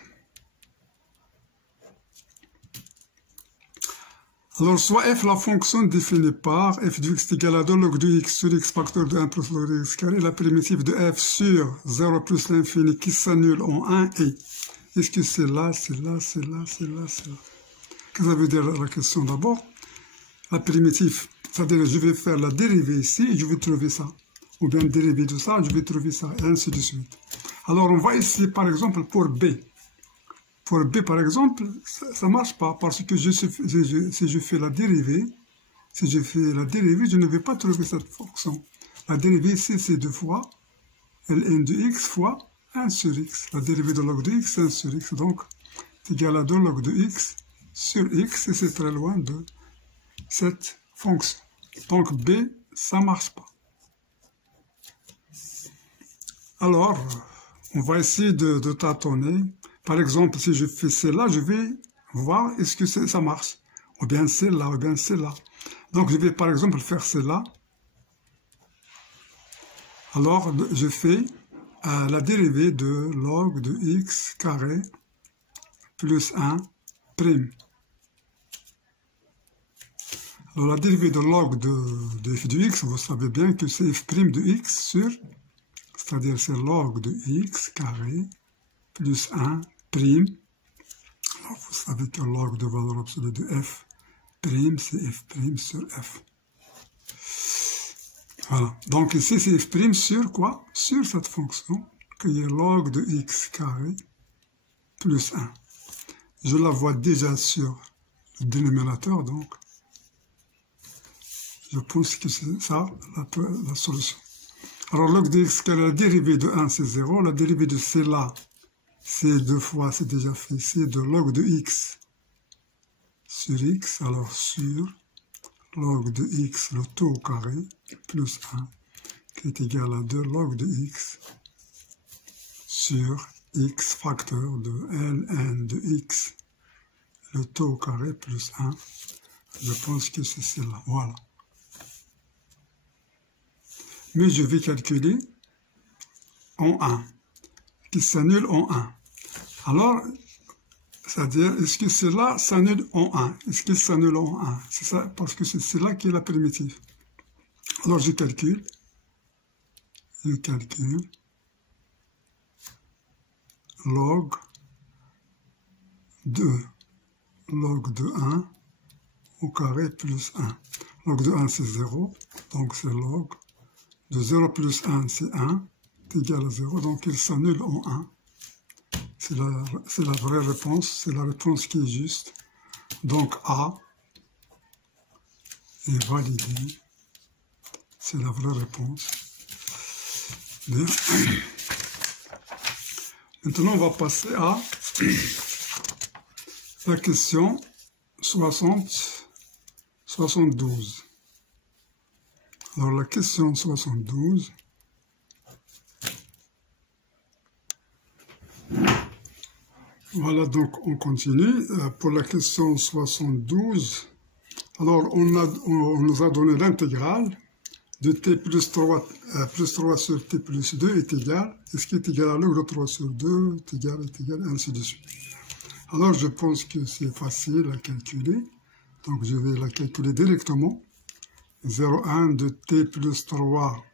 Alors, soit f, la fonction définie par f de x est égal à 2 log de x sur x facteur de 1 plus log de x carré, la primitive de f sur 0 plus l'infini qui s'annule en 1 et est-ce que c'est là, c'est là, c'est là, c'est là, c'est là. Qu'est-ce que ça veut dire la question d'abord? La primitive, c'est-à-dire je vais faire la dérivée ici et je vais trouver ça. Ou bien dérivée de ça, je vais trouver ça, et ainsi de suite. Alors, on va essayer par exemple pour b. Pour b, par exemple, ça ne marche pas parce que si je fais la dérivée, je ne vais pas trouver cette fonction. La dérivée ici, c'est 2 fois ln de x fois 1 sur x. La dérivée de log de x, c'est 1 sur x. Donc, c'est égal à 2 log de x sur x, et c'est très loin de cette fonction. Donc, b, ça ne marche pas. Alors, on va essayer de tâtonner. Par exemple, si je fais celle-là, je vais voir est-ce que ça marche. Ou bien celle-là, ou bien celle-là. Donc, je vais par exemple faire celle-là. Alors, je fais la dérivée de log de x carré plus 1 prime. Alors, la dérivée de log de f de x, vous savez bien que c'est f' de x sur, c'est-à-dire c'est log de x carré plus 1 prime. Alors, vous savez que log de valeur absolue de f prime, c'est f' sur f. Voilà. Donc ici, c'est f' sur quoi? Sur cette fonction, qui est log de x carré plus 1. Je la vois déjà sur le dénominateur, donc je pense que c'est ça la solution. Alors, log de x carré, la dérivée de 1, c'est 0. La dérivée de celle-là, c'est 2 fois, c'est déjà fait. C'est de log de x sur x, alors sur log de x, le tout au carré, plus 1, qui est égal à 2 log de x sur x facteur de ln de x, le tout au carré, plus 1. Je pense que c'est celle-là, voilà. Mais je vais calculer en 1, qui s'annule en 1. Alors, c'est-à-dire, est-ce que cela s'annule en 1? Est-ce qu'il s'annule en 1? C'est ça, parce que c'est là qui est la primitive. Alors, je calcule log de 1 au carré plus 1. Log de 1, c'est 0, donc c'est log de 0 plus 1, c'est 1, c'est égal à 0, donc il s'annule en 1. C'est la vraie réponse, c'est la réponse qui est juste. Donc A est validé, c'est la vraie réponse. Bien. Maintenant, on va passer à la question 72. Alors, la question 72, voilà, donc on continue. Pour la question 72, alors on nous a donné l'intégrale de t plus 3 sur t plus 2 est égal, est-ce qui est égal à log de 3 sur 2 est égal, ainsi de suite. Alors je pense que c'est facile à calculer, donc je vais la calculer directement. 0,1 de t plus 3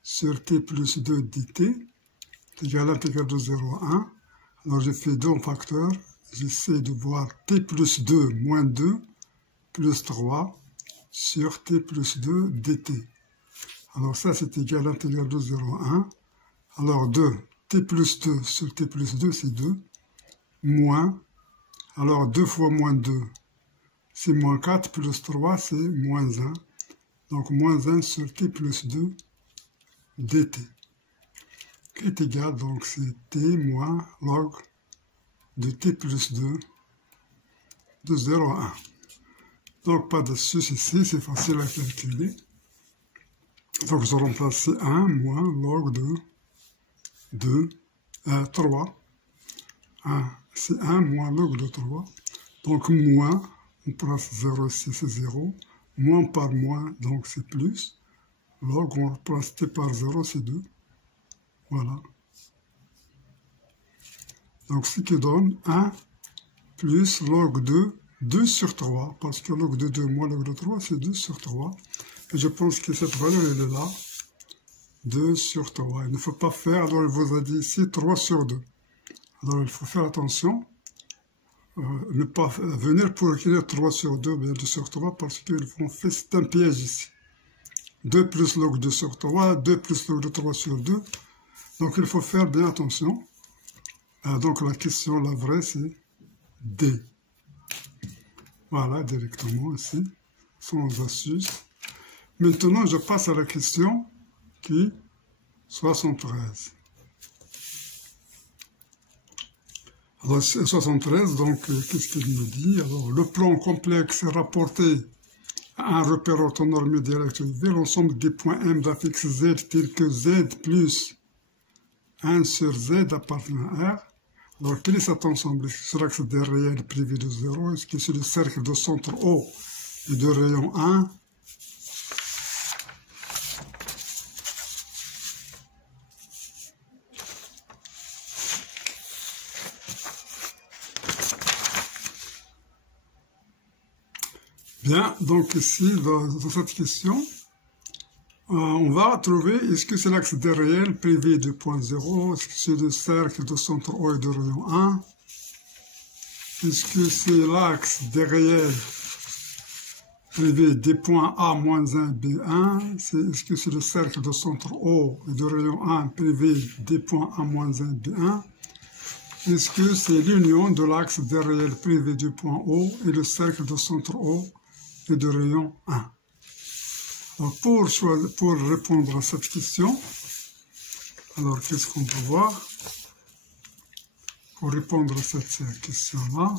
sur t plus 2 dt est égal à l'intégrale de 0,1. Alors je fais 2 en facteur, j'essaie de voir t plus 2 moins 2 plus 3 sur t plus 2 dt. Alors ça c'est égal à l'intégrale de 0,1. Alors 2, t plus 2 sur t plus 2 c'est 2, moins, alors 2 fois moins 2 c'est moins 4, plus 3 c'est moins 1. Donc moins 1 sur t plus 2 dt. Qui est égal, donc c'est t moins log de t plus 2 de 0 à 1. Donc pas de souci ici, c'est facile à calculer. Donc je remplace 1 moins log de 3. 1, c'est 1 moins log de 3. Donc moins, on place 0 ici, c'est 0. Moins par moins, donc c'est plus. Log, on remplace t par 0, c'est 2. Voilà. Donc ce qui donne 1 plus log de 2 sur 3. Parce que log de 2 moins log de 3, c'est 2 sur 3. Et je pense que cette valeur, elle est là. 2 sur 3. Il ne faut pas faire, alors il vous a dit ici 3 sur 2. Alors il faut faire attention. Ne pas venir pour écrire 3 sur 2, bien 2 sur 3, parce qu'ils vont faire, c'est un piège ici. 2 plus log 2 sur 3, 2 plus log de 3 sur 2. Donc il faut faire bien attention. Donc la question, la vraie, c'est D. Voilà, directement ici, sans astuce. Maintenant, je passe à la question qui 73. Alors, 73, donc, qu'est-ce qu'il nous dit? Alors, le plan complexe est rapporté à un repère orthonormé direct vers l'ensemble des points M d'affixe Z tels que Z plus 1 sur Z appartenant à R. Alors, quel est cet ensemble? Est-ce que c'est l'axe des réels privé de 0? Est-ce que c'est le cercle de centre O et de rayon 1? Bien, donc ici, dans cette question, on va trouver, est-ce que c'est l'axe des réels privé de point 0? Est-ce que c'est le cercle de centre O et de rayon 1? Est-ce que c'est l'axe des réels privé des points A moins 1, B1? Est-ce que c'est le cercle de centre O et de rayon 1 privé des points A moins 1, B1? Est-ce que c'est l'union de l'axe des réels privé du point O et le cercle de centre O et de rayon 1? Alors pour répondre à cette question, alors qu'est-ce qu'on peut voir? Pour répondre à cette question-là,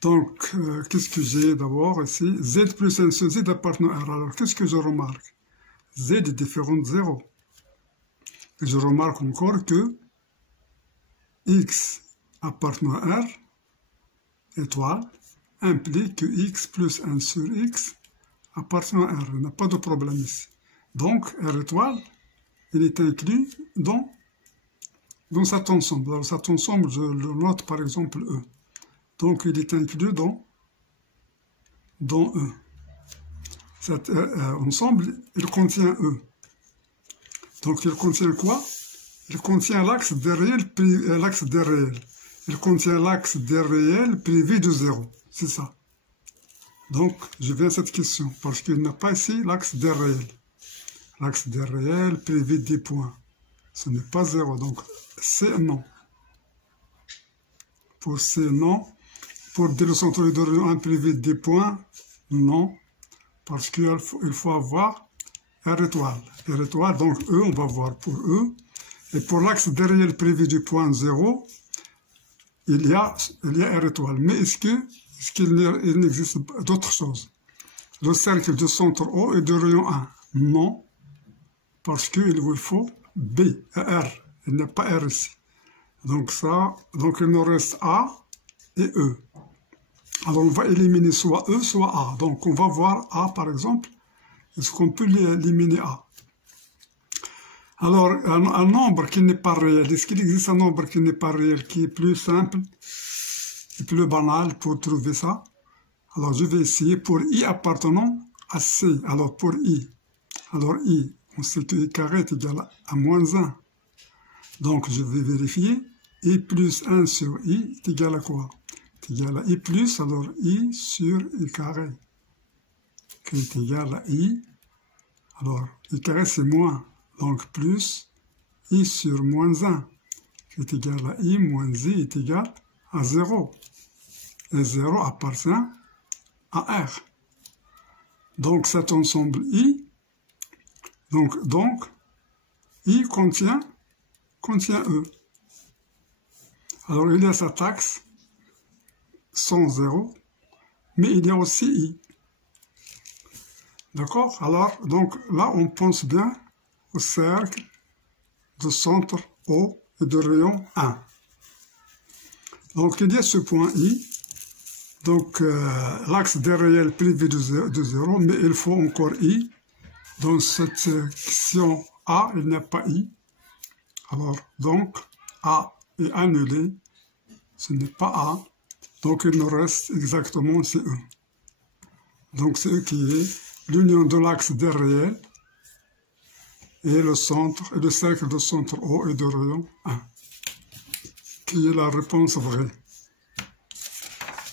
donc qu'est-ce que j'ai d'abord ici? Z plus 1 sur Z appartenant à R. Alors qu'est-ce que je remarque? Z est différent de 0. Et je remarque encore que X appartenant à R, étoile, implique que X plus 1 sur X appartient à R. Il n'y a pas de problème ici. Donc, R étoile, il est inclus dans cet ensemble. Alors, cet ensemble, je le note par exemple E. Donc, il est inclus dans E. Cet ensemble, il contient E. Donc, il contient quoi? Il contient l'axe des réels. Il contient l'axe des réels privé de 0. C'est ça. Donc, je viens à cette question, parce qu'il n'y a pas ici l'axe des réels. L'axe des réels privé des points. Ce n'est pas 0, donc c'est non. Pour C, non. Pour D, le centre de rayon 1 privé des points, non. Parce qu'il faut avoir R étoile. R étoile, donc E, on va voir pour E. Et pour l'axe des réels privé du point 0, il y a R étoile. Mais est-ce qu'il n'existe d'autre chose? Le cercle de centre O est de rayon 1. Non, parce qu'il vous faut B, R. Il n'y a pas R ici. Donc il nous reste A et E. Alors on va éliminer soit E, soit A. Donc on va voir A par exemple. Est-ce qu'on peut éliminer A? Alors un nombre qui n'est pas réel, est-ce qu'il existe un nombre qui n'est pas réel, qui est plus simple et plus banal pour trouver ça? Alors je vais essayer pour I appartenant à C. Alors pour I, on sait que I carré est égal à moins 1. Donc je vais vérifier. I plus 1 sur I est égal à quoi? C'est égal à I plus, alors I sur I carré, qui est égal à I. Alors I carré c'est moins, donc plus I sur moins 1, qui est égal à I moins I est égal à 0. Et 0 appartient à R. Donc cet ensemble I, donc I contient E. Alors il y a cet axe sans 0, mais il y a aussi I. D'accord? Alors, donc là, on pense bien au cercle de centre O et de rayon 1. Donc, il y a ce point I. Donc, l'axe des réels privé de 0, mais il faut encore I. Dans cette section A, il n'y a pas I. Alors, donc, A est annulé. Ce n'est pas A. Donc, il nous reste exactement CE. Donc, CE qui est l'union de l'axe des réels et le centre, et le cercle de centre O et de rayon 1, qui est la réponse vraie.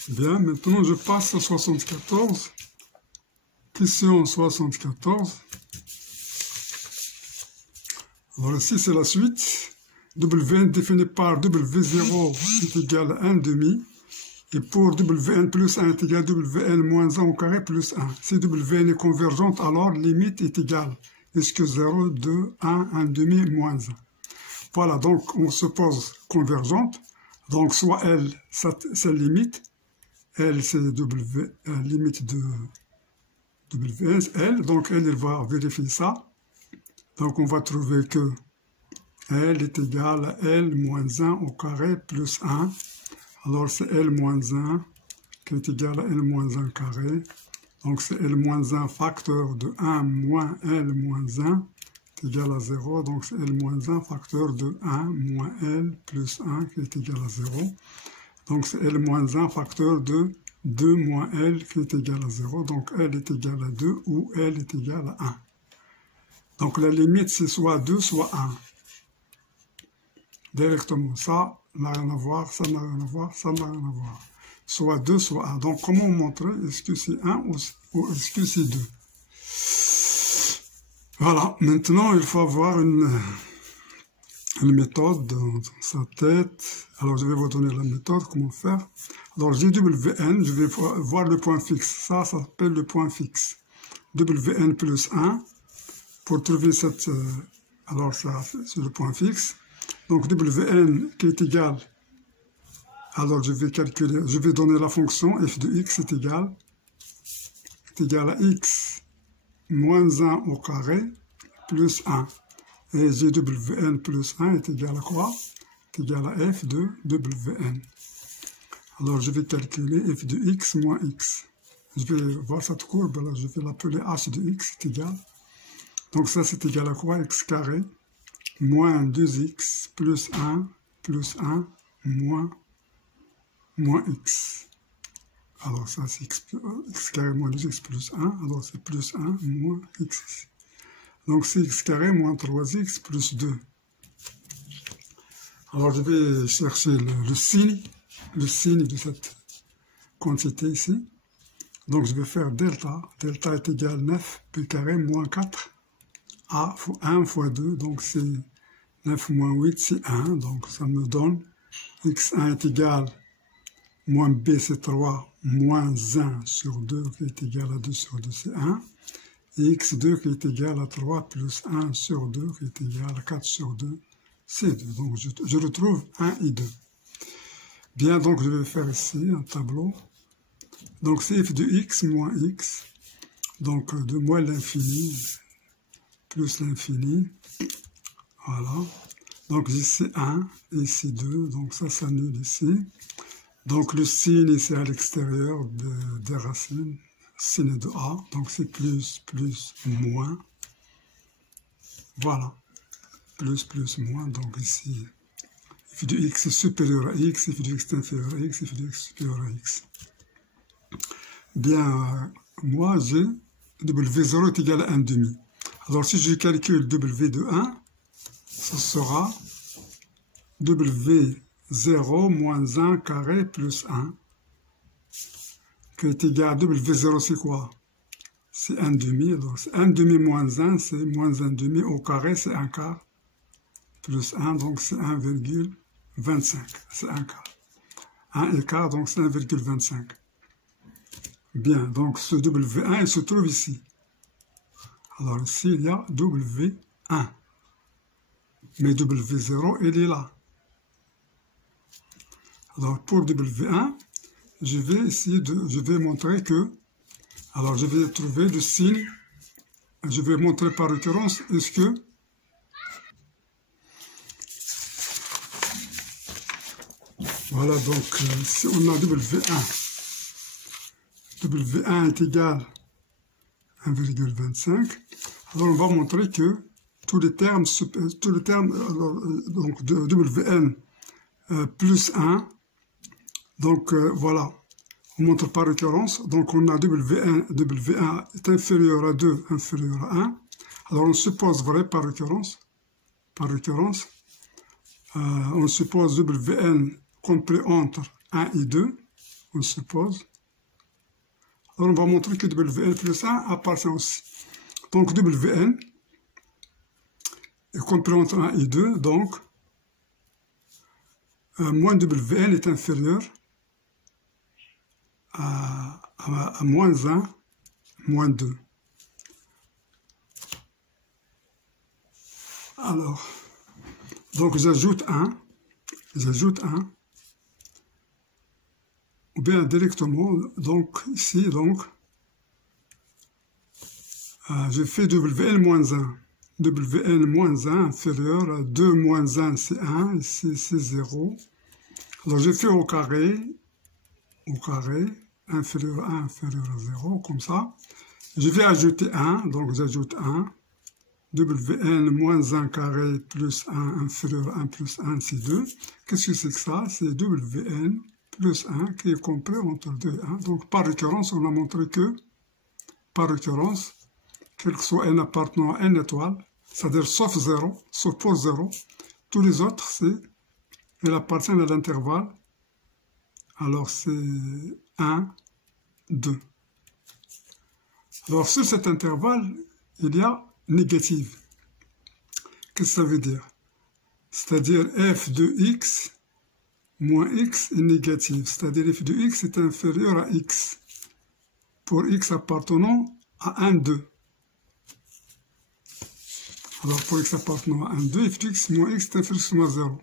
Bien, maintenant je passe à 74. Question 74. Alors ici c'est la suite. Wn défini par W0 est égal à 1 demi. Et pour Wn plus 1 est égal à Wn moins 1 au carré plus 1. Si Wn est convergente, alors limite est égale. Est-ce que 0, 2, 1, 1 demi, moins 1. Voilà, donc on se pose convergente. Donc soit L, c'est limite. L, c'est limite de Wn, L. Donc L, il va vérifier ça. Donc on va trouver que L est égal à L moins 1 au carré plus 1. Alors c'est L moins 1 qui est égal à L moins 1 carré. Donc c'est L moins 1 facteur de 1 moins L moins 1 qui est égal à 0. Donc c'est L moins 1 facteur de 1 moins L plus 1 qui est égal à 0. Donc c'est L moins 1 facteur de 2 moins L qui est égal à 0. Donc L est égal à 2 ou L est égal à 1. Donc la limite c'est soit 2 soit 1. Directement. Ça n'a rien à voir, ça n'a rien à voir, ça n'a rien à voir. Soit 2, soit 1. Donc, comment montrer? Est-ce que c'est 1 ou est-ce que c'est 2? Voilà. Maintenant, il faut avoir une méthode dans sa tête. Alors, je vais vous donner la méthode, comment faire. Alors, j'ai Wn, je vais voir le point fixe. Ça s'appelle le point fixe. Wn plus 1. Pour trouver cette... alors, ça, c'est le point fixe. Donc, Wn qui est égal... Alors, je vais calculer, je vais donner la fonction f de x est égal à x moins 1 au carré plus 1. Et Wn plus 1 est égal à quoi? Est égal à f de Wn. Alors, je vais calculer f de x moins x. Je vais voir cette courbe, là, je vais l'appeler h de x est égal. Donc, ça, c'est égal à quoi? X carré moins 2x plus 1 moins x. Alors ça c'est x carré moins 2x plus 1. Alors c'est plus 1 moins x. Donc c'est x carré moins 3x plus 2. Alors je vais chercher le signe de cette quantité ici. Donc je vais faire delta. Delta est égal à 9 p carré moins 4 a 1 fois 2. Donc c'est 9 moins 8 c'est 1. Donc ça me donne x1 est égal moins b c'est 3, moins 1 sur 2 qui est égal à 2 sur 2 c'est 1, et x2 qui est égal à 3 plus 1 sur 2 qui est égal à 4 sur 2 c'est 2. Donc je retrouve 1 et 2. Bien, donc je vais faire ici un tableau. Donc c'est f de x moins x, donc de moins l'infini plus l'infini. Voilà. Donc ici 1 et ici 2, donc ça s'annule ici. Donc le signe c'est à l'extérieur des racines, signe de A, donc c'est plus, moins. Voilà, plus, moins, donc ici, f de x est supérieur à x, f de x est inférieur à x, f de x est supérieur à x. Bien, moi j'ai W0 est égal à 1 demi. Alors si je calcule W de 1, ce sera W0 moins 1 carré plus 1, qui est égal à W0, c'est quoi? C'est 1 demi, alors 1 demi moins 1, c'est moins 1 demi, au carré c'est 1 quart, plus 1, donc c'est 1,25, c'est 1 quart. 1 et quart, donc c'est 1,25. Bien, donc ce W1, il se trouve ici. Alors ici, il y a W1. Mais W0, il est là. Alors pour W1, je vais essayer je vais montrer que, alors je vais trouver le signe je vais montrer par récurrence, est-ce que voilà, donc si on a W1 est égal à 1,25, alors on va montrer que tous les termes donc de Wn plus 1, donc voilà, on montre par récurrence, donc on a W1 est inférieur à 2, inférieur à 1, alors on suppose vrai par récurrence, on suppose Wn compris entre 1 et 2, on suppose. Alors on va montrer que Wn plus 1 appartient aussi. Donc Wn est compris entre 1 et 2, donc moins Wn est inférieur à moins 1, moins 2. Alors, donc j'ajoute 1, ou bien directement, donc ici, donc, je fais Wn moins 1. Wn moins 1 inférieur à 2 moins 1, c'est 1, ici c'est 0. Alors je fais au carré, inférieur à 1, inférieur à 0, comme ça. Je vais ajouter 1, donc j'ajoute 1. Wn moins 1 carré plus 1 inférieur à 1 plus 1, c'est 2. Qu'est-ce que c'est que ça? C'est Wn plus 1 qui est compris entre 2 et 1. Donc par récurrence, on a montré que, par récurrence, quel que soit n appartenant à n étoile, c'est-à-dire sauf 0, sauf pour 0, tous les autres, elles appartiennent à l'intervalle. Alors c'est 1, 2. Alors sur cet intervalle, il y a négative. Qu'est-ce que ça veut dire? C'est-à-dire f de x moins x est négative. C'est-à-dire f de x est inférieur à x. Pour x appartenant à 1, 2. Alors pour x appartenant à 1, 2, f de x moins x est inférieur à 0.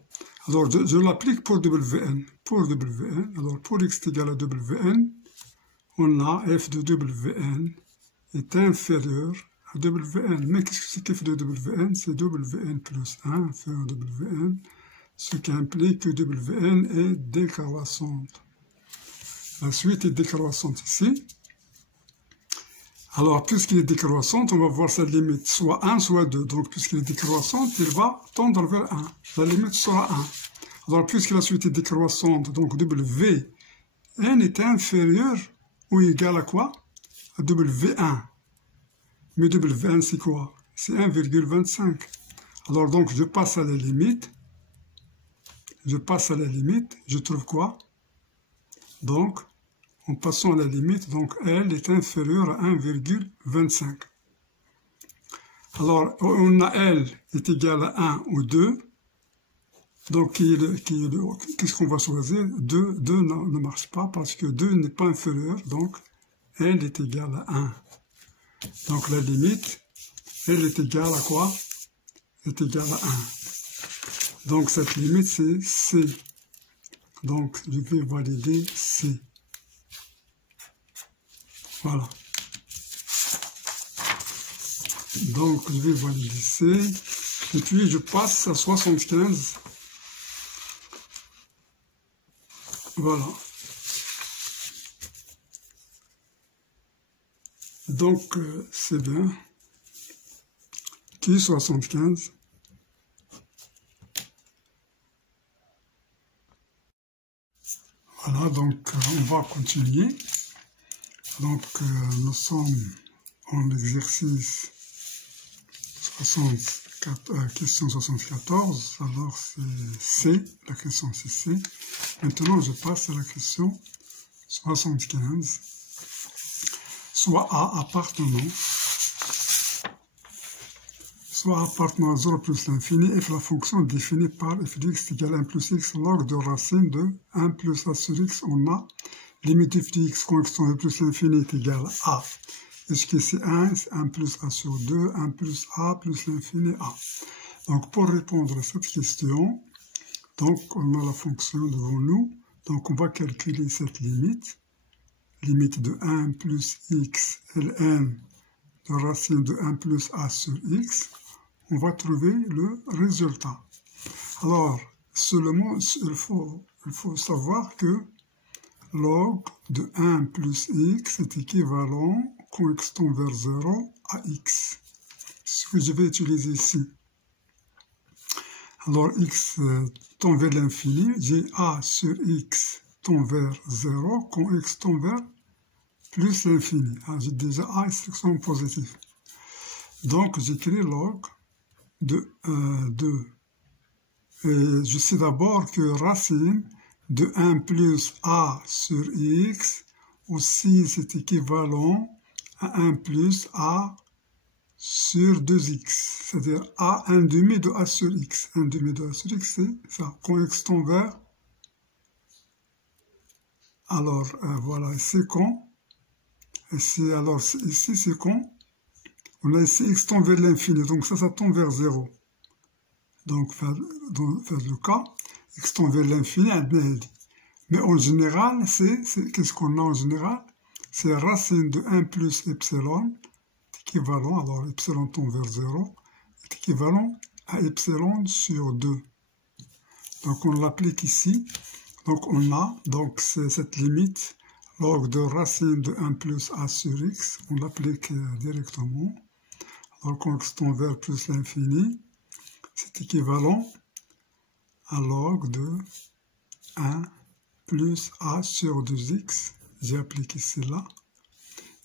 Alors je l'applique pour Wn. Alors pour x est égal à Wn, on a f de Wn est inférieur à Wn. Mais qu'est-ce que c'est que f de Wn? C'est Wn plus 1 inférieur à Wn, ce qui implique que Wn est décroissante. La suite est décroissante ici. Alors, puisqu'il est décroissante, on va voir sa limite, soit 1, soit 2. Donc, puisqu'il est décroissante, il va tendre vers 1. La limite sera 1. Alors, puisque la suite est décroissante, donc Wn est inférieur ou égal à quoi? À W1. Mais W1, c'est quoi? C'est 1,25. Alors, donc, je passe à la limite. Je trouve quoi? Donc, en passant à la limite, donc L est inférieure à 1,25. Alors, on a L est égal à 1 ou 2. Donc, qu'est-ce qu'on va choisir? 2 ne marche pas parce que 2 n'est pas inférieur. Donc, L est égal à 1. Donc, la limite, L est égale à quoi? Est égale à 1. Donc, cette limite, c'est C. Donc, je vais valider C. Voilà. Donc, je vais valider C. Et puis, je passe à 75. Voilà. Donc, c'est bien. Qui 75? Voilà, donc, on va continuer. Donc, nous sommes en exercice 64, question 74. Alors, c'est C. La question, c'est C. Maintenant, je passe à la question 75. Soit A appartenant à 0 plus l'infini, f la fonction définie par f de x égale 1 plus x log de racine de 1 plus a sur x. On a limite f de x constant plus l'infini est égal à a. Est-ce que c'est 1? C'est 1 plus a sur 2, 1 plus a plus l'infini a. Donc, pour répondre à cette question, donc on a la fonction devant nous. Donc, on va calculer cette limite. Limite de 1 plus x ln de racine de 1 plus a sur x, on va trouver le résultat. Alors, seulement, il faut savoir que log de 1 plus x est équivalent, quand x tend vers 0, à x. C'est ce que je vais utiliser ici. Alors, x tend vers l'infini, j'ai a sur x tend vers 0, quand x tend vers plus l'infini. J'ai déjà a instruction positive. Donc, j'écris log de 2. Et je sais d'abord que racine de 1 plus a sur x, aussi c'est équivalent à 1 plus a sur 2x, c'est-à-dire a 1 demi de a sur x. 1 demi de a sur x, c'est ça, quand x tend vers. Alors, voilà, c'est quand. Alors, ici, c'est quand. On a ici x tend vers l'infini, donc ça tend vers 0. Donc, faire le cas, x tend vers l'infini, mais en général, qu'est-ce qu'on a en général? C'est racine de 1 plus epsilon, équivalent, alors epsilon tend vers 0, est équivalent à epsilon sur 2. Donc, on l'applique ici. Donc, on a cette limite, log de racine de 1 plus a sur x, on l'applique directement. Alors, quand x tend vers plus l'infini, c'est équivalent à log de 1 plus a sur 2x. J'ai appliqué cela.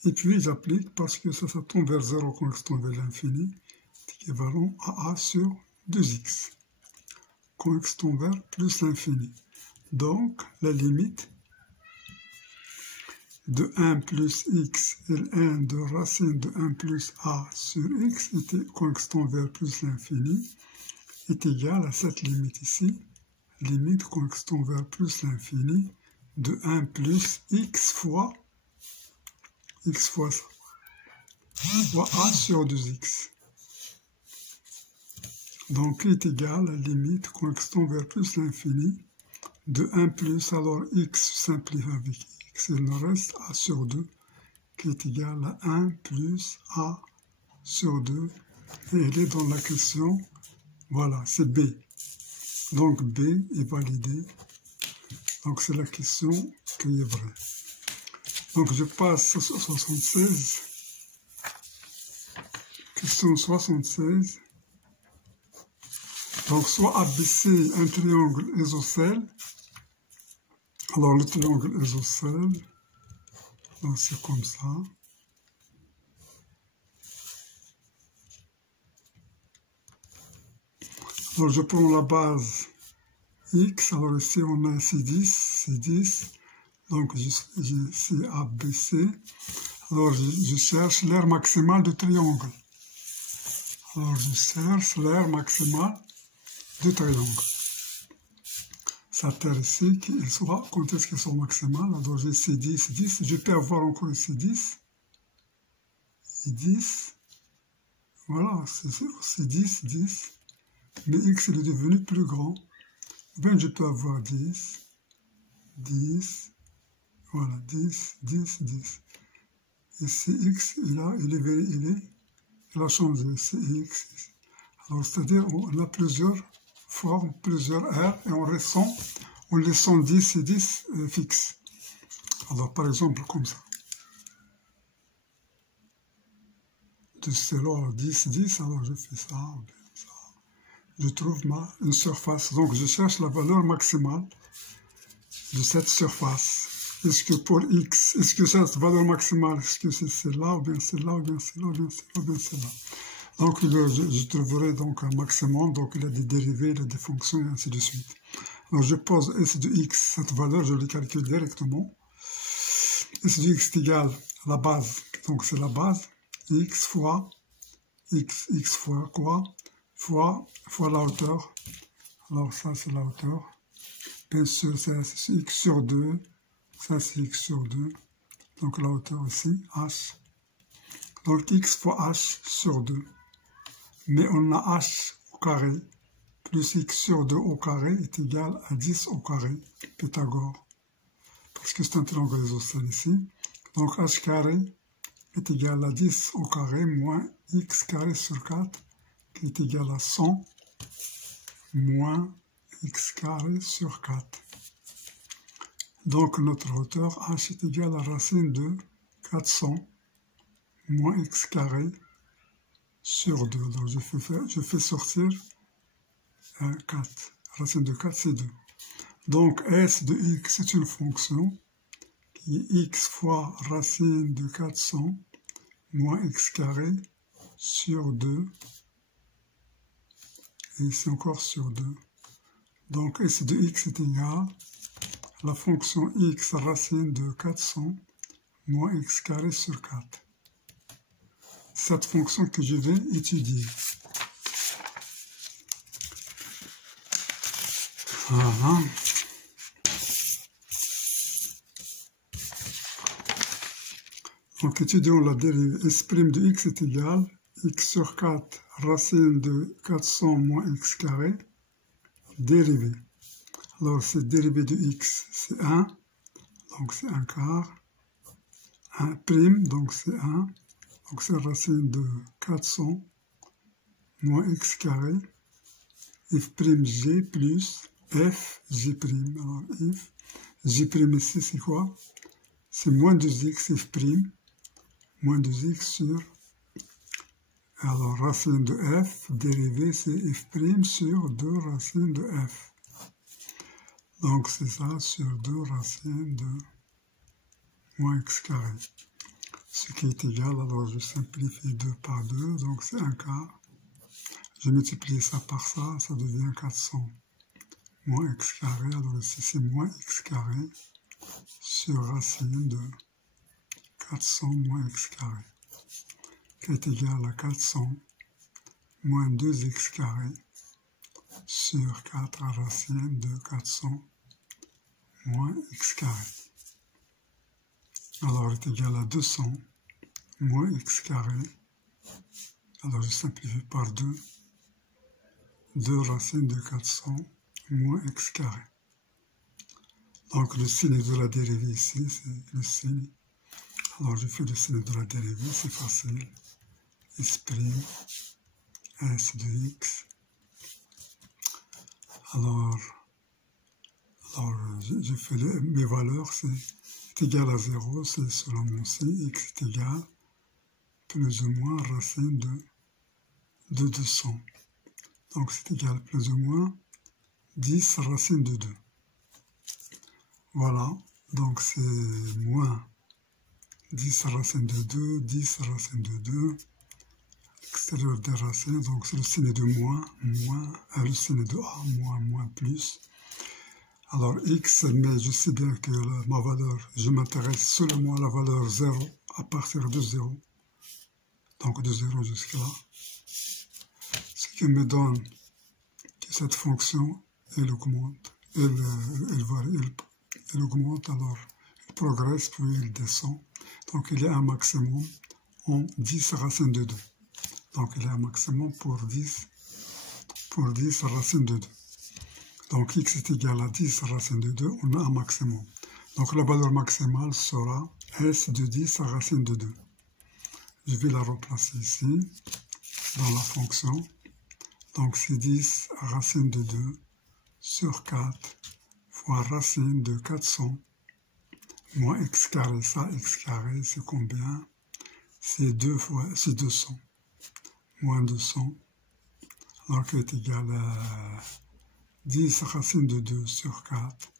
Et puis, j'applique parce que ça tend vers 0 quand x tend vers l'infini. C'est équivalent à a sur 2x. Quand x tend vers plus l'infini. Donc, la limite de 1 plus x et 1 de racine de 1 plus a sur x, quand x tend vers plus l'infini, est égale à cette limite ici, limite quand x tend vers plus l'infini, de 1 plus x fois ça, fois a sur 2x. Donc, est égal à la limite quand x tend vers plus l'infini, de 1 plus, alors x simplifie avec x, il nous reste a sur 2, qui est égal à 1 plus a sur 2, et il est dans la question, voilà, c'est B. Donc B est validé, donc c'est la question qui est vraie. Donc je passe à 76, question 76. Donc, soit ABC, un triangle isocèle. Alors, le triangle isocèle, c'est comme ça. Alors, je prends la base X. Alors, ici, on a C10. Donc, c'est ABC. Alors, je cherche l'aire maximale du triangle. Alors, je cherche l'aire maximale du triangle. Ça terre ici, quand est-ce qu'ils sont maximales? Alors j'ai C10, 10, je peux avoir encore C10, et 10, voilà, c'est 10, 10, mais X il est devenu plus grand, bien je peux avoir 10, 10, voilà, 10, 10, 10, et X, il a changé, c'est X, alors c'est-à-dire on a plusieurs formes, plusieurs aires, et on laissant 10 et 10 fixes. Alors, par exemple, comme ça. De cela, 10, 10, alors je fais ça, je trouve une surface. Donc, je cherche la valeur maximale de cette surface. Est-ce que pour x, est-ce que cette valeur maximale, est-ce que c'est celle-là, ou bien celle-là, ou bien celle-là, ou bien celle-là, ou bien celle-là. Donc, je trouverai donc un maximum, donc il y a des dérivés, il y a des fonctions, et ainsi de suite. Alors, je pose s de x, cette valeur, je le calcule directement. S de x est égal à la base, donc c'est la base, x fois quoi? Fois la hauteur. Alors, ça, c'est la hauteur. Bien sûr, c'est x sur 2, ça, c'est x sur 2. Donc, la hauteur ici, h. Donc, x fois h sur 2. Mais on a h au carré, plus x sur 2 au carré est égal à 10 au carré, Pythagore. Parce que c'est un triangle isocèle ici. Donc h carré est égal à 10 au carré moins x carré sur 4 qui est égal à 100 moins x carré sur 4. Donc notre hauteur h est égal à racine de 400 moins x carré sur 2. Donc je fais sortir 4. Racine de 4 c'est 2. Donc s de x c'est une fonction qui est x fois racine de 400 moins x carré sur 2. Et ici encore sur 2. Donc s de x est égal à la fonction x racine de 400 moins x carré sur 4. Cette fonction que je vais étudier. Voilà. Donc étudions la dérivée. S' de x est égal à x sur 4 racine de 400 moins x carré dérivée. Alors cette dérivée de x c'est 1, donc c'est 1 quart. 1 prime, donc c'est 1. Donc c'est racine de 400 moins x carré. F' g plus f g'. Alors f g' ici c'est quoi? C'est moins 2x f'. Moins 2x sur, alors racine de f, dérivée c'est f' sur 2 racines de f. Donc c'est ça sur 2 racines de moins x carré. Ce qui est égal, alors je simplifie 2 par 2, donc c'est 1 quart. Je multiplie ça par ça, ça devient 400 moins x carré. Alors ici c'est moins x carré sur racine de 400 moins x carré, qui est égal à 400 moins 2x carré sur 4 à racine de 400 moins x carré. Alors est égal à 200 moins x carré. Alors je simplifie par 2. 2 racines de 400 moins x carré. Donc le signe de la dérivée ici, c'est le signe. Alors je fais le signe de la dérivée, c'est facile. S' S de x. Alors je fais mes valeurs, c'est égal à 0, c'est selon mon signe, x est égal plus ou moins racine de 200. Donc c'est égal plus ou moins 10 racine de 2. Voilà, donc c'est moins 10 racine de 2, 10 racine de 2, extérieur des racines, donc c'est le signe de moins, le signe de a, moins, plus. Alors x, mais je sais bien que ma valeur, je m'intéresse seulement à la valeur 0, à partir de 0. Donc de 0 jusqu'à là. Ce qui me donne que cette fonction, elle augmente, elle varie, elle augmente, alors elle progresse, puis elle descend. Donc il y a un maximum en 10 racines de 2. Donc il y a un maximum pour 10 racines de 2. Donc x est égal à 10 racines de 2, on a un maximum. Donc la valeur maximale sera s de 10 racines de 2. Je vais la remplacer ici, dans la fonction. Donc c'est 10 racine de 2 sur 4 fois racine de 400 moins x carré. Ça, x carré, c'est combien? C'est 200. Moins 200. Alors qui est égal à 10 racine de 2 sur 4.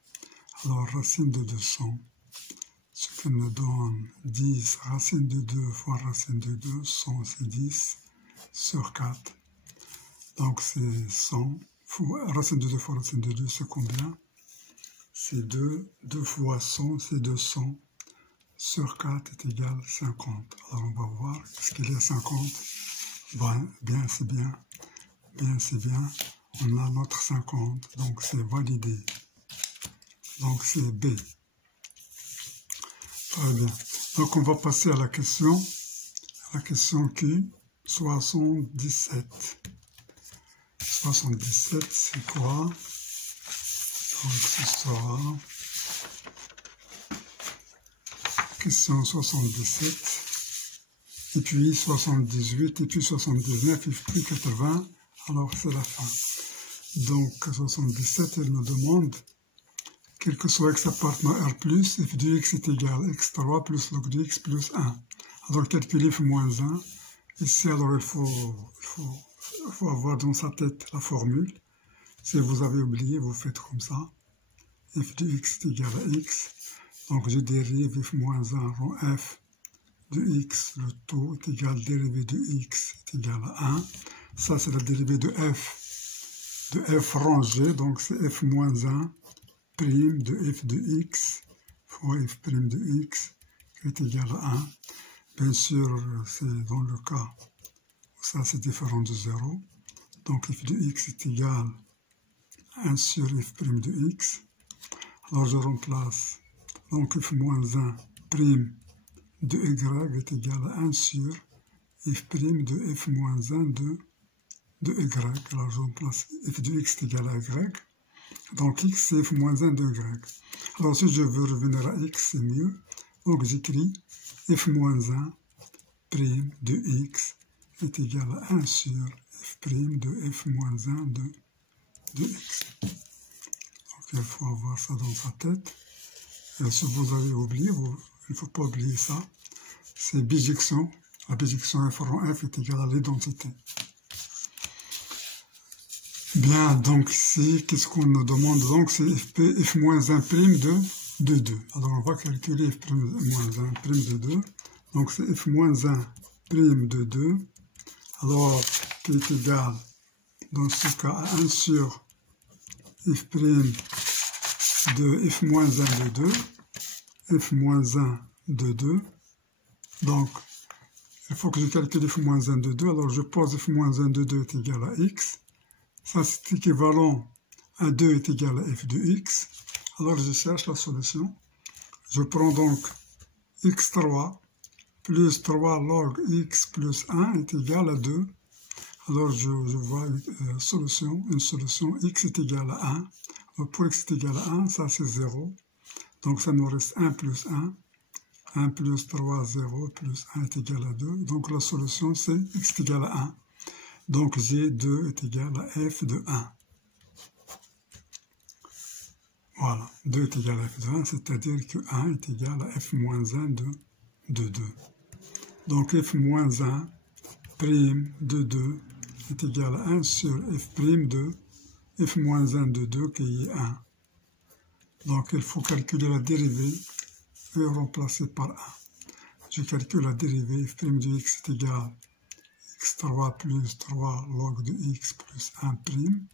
Alors racine de 200. Ce qui me donne 10 racine de 2 fois racine de 2. 100 c'est 10 sur 4. Donc c'est 100. Racine de 2 fois racine de 2 c'est combien? C'est 2. 2 fois 100 c'est 200. Sur 4 est égal à 50. Alors on va voir, est-ce qu'il y a 50? Bien c'est bien. Bien c'est bien. On a notre 50, donc c'est validé. Donc c'est B. Très bien. Donc on va passer à la question Q, 77. 77, c'est quoi? Donc ce sera question 77. et puis 78, et puis 79, et puis 80, alors c'est la fin. Donc 77, elle nous demande, quel que soit x appartenant à R+, f de x est égal à x3 plus log de x plus 1. Alors calculer f moins 1, ici alors il faut avoir dans sa tête la formule. Si vous avez oublié, vous faites comme ça. F de x est égal à x. Donc je dérive f moins 1 rond f de x, le taux est égal à dérivée de x est égal à 1. Ça c'est la dérivée de f rangé, donc c'est f moins 1 prime de f de x fois f prime de x qui est égal à 1. Bien sûr, c'est dans le cas où ça c'est différent de 0. Donc f de x est égal à 1 sur f prime de x. Alors je remplace, donc f moins 1 prime de y est égal à 1 sur f prime de f moins 1 de y. Alors je remplace f de x est égal à y. Donc x c'est f moins 1 de y. Alors si je veux revenir à x, c'est mieux. Donc j'écris f moins 1 prime de x est égal à 1 sur f prime de f moins 1 de x. Donc il faut avoir ça dans sa tête. Et si vous avez oublié, il ne faut pas oublier ça. C'est bijection. La bijection f rond f est égale à l'identité. Bien, donc ici, qu'est-ce qu'on nous demande? Donc c'est f moins 1 prime de 2. Alors on va calculer f moins 1 prime de 2. Donc c'est f moins 1 prime de 2. Alors qui est égal, dans ce cas, à 1 sur f prime de f moins 1 de 2. F moins 1 de 2. Donc, il faut que je calcule f moins 1 de 2. Alors je pose f moins 1 de 2 est égal à x. Ça, c'est équivalent à 2 est égal à f de x. Alors, je cherche la solution. Je prends donc x3 plus 3 log x plus 1 est égal à 2. Alors, je vois une solution x est égal à 1. Alors, pour x est égal à 1, ça c'est 0. Donc, ça nous reste 1 plus 1. 1 plus 3, 0 plus 1 est égal à 2. Donc, la solution, c'est x est égal à 1. Donc, G2 est égal à f de 1. Voilà, 2 est égal à f de 1, c'est-à-dire que 1 est égal à f moins 1 de 2. Donc, f moins 1 prime de 2 est égal à 1 sur f prime de f moins 1 de 2 qui est 1. Donc, il faut calculer la dérivée et remplacer par 1. Je calcule la dérivée, f prime de x est égal à x3 plus 3 log de x plus 1 prime.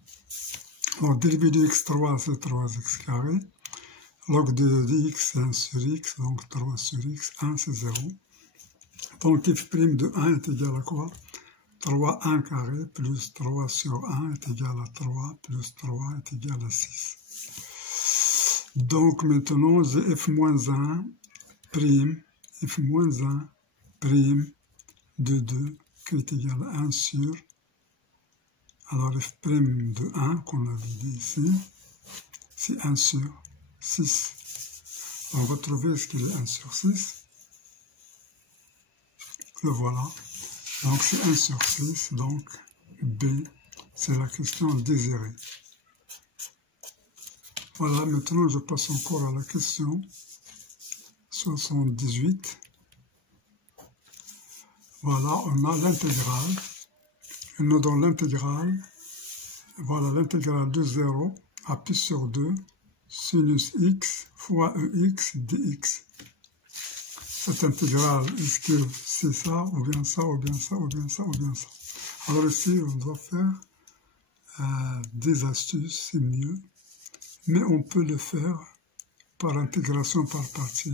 Alors, dérivée de x3, c'est 3x carré. Log de x, c'est 1 sur x, donc 3 sur x, 1, c'est 0. Donc, f' de 1 est égal à quoi? 3, 1 carré, plus 3 sur 1 est égal à 3, plus 3 est égal à 6. Donc, maintenant, j'ai f moins 1 prime, f moins 1 prime de 2, qui est égal à 1 sur, alors f' de 1, qu'on avait dit ici, c'est 1 sur 6. On va trouver ce qu'il est 1 sur 6. Le voilà. Donc c'est 1 sur 6, donc B, c'est la question désirée. Voilà, maintenant je passe encore à la question 78. Voilà, on a l'intégrale. Il nous donne l'intégrale. Voilà, l'intégrale de 0 à pi sur 2, sinus x fois ex dx. Cette intégrale, est-ce que c'est ça, ou bien ça, ou bien ça, ou bien ça, ou bien ça? Alors ici, on doit faire des astuces, c'est mieux. Mais on peut le faire par intégration par partie.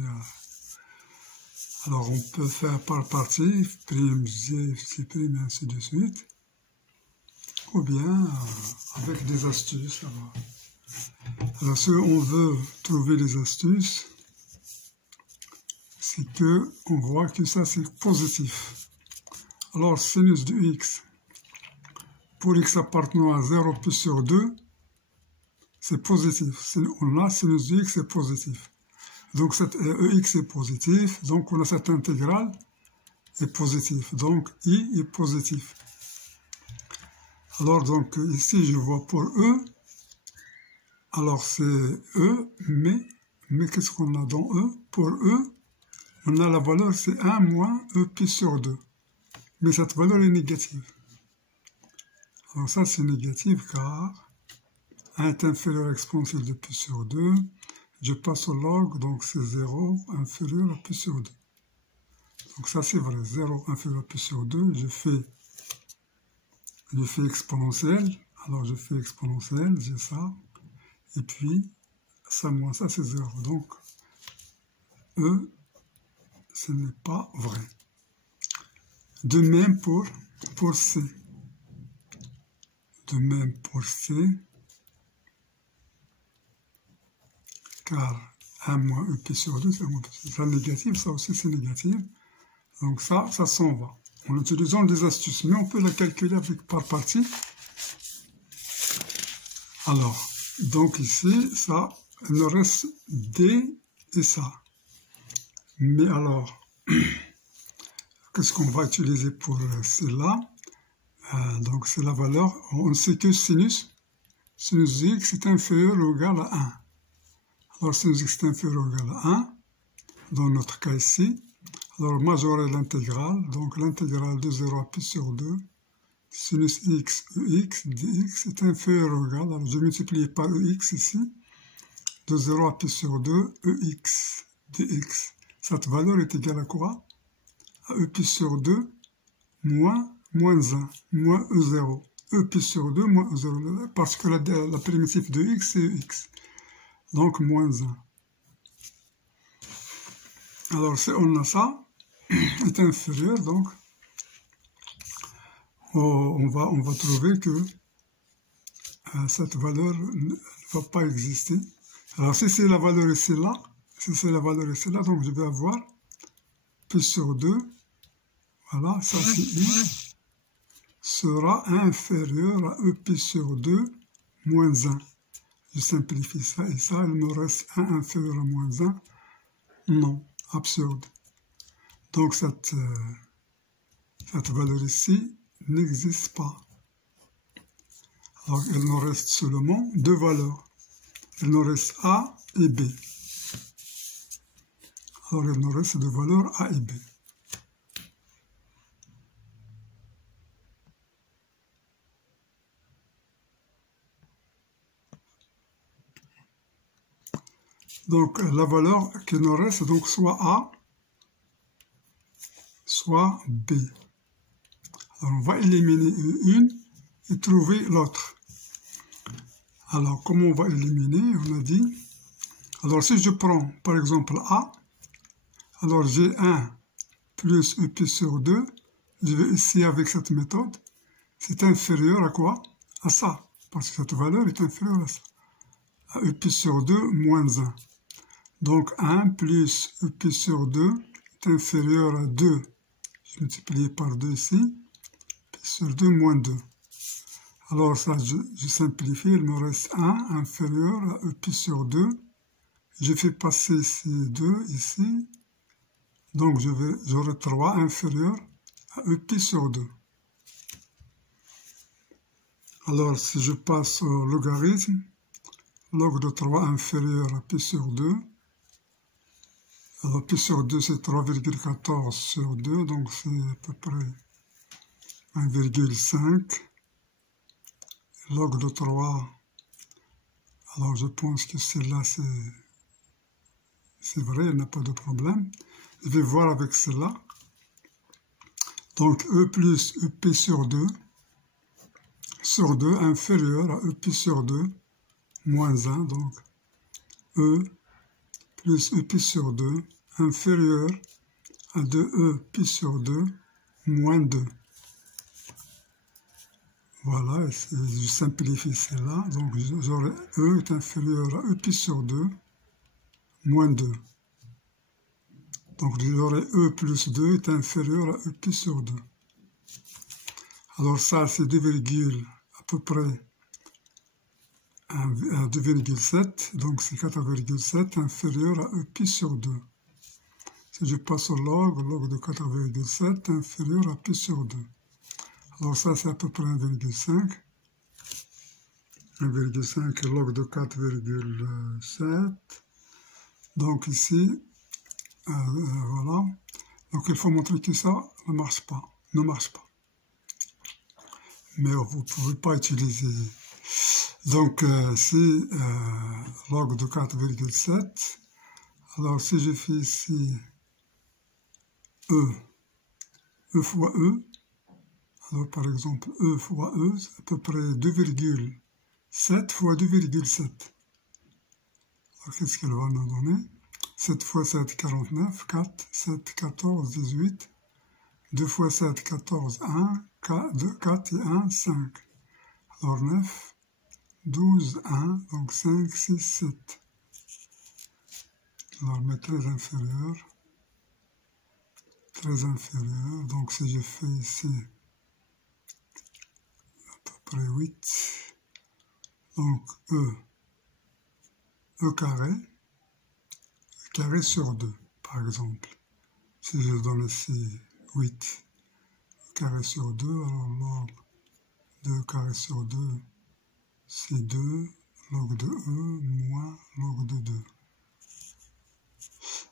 Alors on peut faire par partie, prime g, c prime, et ainsi de suite. Ou bien avec des astuces. Alors si on veut trouver les astuces, c'est que on voit que ça c'est positif. Alors sinus de x, pour x appartenant à 0 pi sur 2, c'est positif. On a sinus de x c'est positif. Donc cette ex est positif, donc on a cette intégrale, est positif. Donc, I est positif. Alors, donc, ici, je vois pour E. Alors, c'est E, mais qu'est-ce qu'on a dans E? Pour E, on a la valeur, c'est 1 moins E pi sur 2. Mais cette valeur est négative. Alors ça, c'est négatif car 1 est inférieur à l'exponentielle de pi sur 2. Je passe au log, donc c'est 0 inférieur à pi sur 2. Donc ça, c'est vrai. 0 inférieur à pi sur 2, je fais exponentielle. Alors je fais exponentielle, j'ai ça. Et puis, ça moins ça, c'est 0. Donc, E, ce n'est pas vrai. De même pour C. De même pour C, car 1 moins E pi sur 2, c'est négatif, ça aussi c'est négatif. Donc ça s'en va. En utilisant des astuces, mais on peut la calculer avec par partie. Alors, donc ici, ça, il nous reste D et ça. Mais alors, qu'est-ce qu'on va utiliser pour celle-là? Donc c'est la valeur, on sait que sinus x est inférieur ou égal à 1. Alors sinus x est inférieur ou égal à 1, dans notre cas ici. Alors moi j'aurai l'intégrale, donc l'intégrale de 0 à pi sur 2, sinus x, ex, dx est inférieur ou égal, alors je multiplie par ex ici, de 0 à pi sur 2, ex, dx. Cette valeur est égale à quoi? À e pi sur 2 moins 1, moins E0. E pi sur 2 moins E0, parce que la primitive de x, c'est x. Donc, moins 1. Alors, si on a ça, est inférieur, donc, on va trouver que cette valeur ne va pas exister. Alors, si c'est la valeur ici là, donc je vais avoir pi sur 2, voilà, ça c'est i, sera inférieur à e pi sur 2 moins 1. Je simplifie ça et ça, il me reste 1 inférieur à moins 1. Non, absurde. Donc cette valeur ici n'existe pas. Alors il nous reste seulement deux valeurs. Il nous reste A et B. Alors il nous reste deux valeurs A et B. Donc la valeur qui nous reste, donc soit A, soit B. Alors on va éliminer une et trouver l'autre. Alors comment on va éliminer? On a dit, alors si je prends par exemple A, alors j'ai 1 plus E pi sur 2, je vais essayer avec cette méthode, c'est inférieur à quoi? À ça, parce que cette valeur est inférieure à ça. À E pi sur 2 moins 1. Donc 1 plus E pi sur 2 est inférieur à 2. Je multiplie par 2 ici. Pi sur 2 moins 2. Alors ça, je simplifie. Il me reste 1 inférieur à E pi sur 2. Je fais passer ces 2 ici. Donc j'aurai 3 inférieur à E pi sur 2. Alors si je passe au logarithme, log de 3 inférieur à pi sur 2. Alors, pi sur 2, c'est 3,14 sur 2, donc c'est à peu près 1,5. Log de 3, alors je pense que celle-là, c'est vrai, il n'y a pas de problème. Je vais voir avec celle-là. Donc, E plus E pi sur 2 inférieur à E pi sur 2 moins 1, donc E plus E pi sur 2 inférieur à 2E pi sur 2 moins 2. Voilà, je simplifie cela. Donc j'aurai E est inférieur à E pi sur 2 moins 2. Donc j'aurai E plus 2 est inférieur à E pi sur 2. Alors ça c'est 2, à peu près à 2,7, donc c'est 4,7 inférieur à E pi sur 2. Si je passe au log de 4,7 inférieur à pi sur 2. Alors ça, c'est à peu près 1,5. 1,5 log de 4,7. Donc ici, voilà. Donc il faut montrer que ça ne marche pas. Mais vous ne pouvez pas utiliser. Donc si log de 4,7, alors si je fais ici E fois E, alors par exemple E fois E, c'est à peu près 2,7 fois 2,7. Alors qu'est-ce qu'elle va nous donner? 7 fois 7, 49, 4, 7, 14, 18, 2 fois 7, 14, 1, 4 et 1, 5. Alors 9, 12, 1, donc 5, 6, 7. Alors mais très inférieur, donc si je fais ici à peu près 8, donc E carré sur 2, par exemple. Si je donne ici 8 carré sur 2, alors log de carré sur 2, c'est 2, log de E moins log de 2.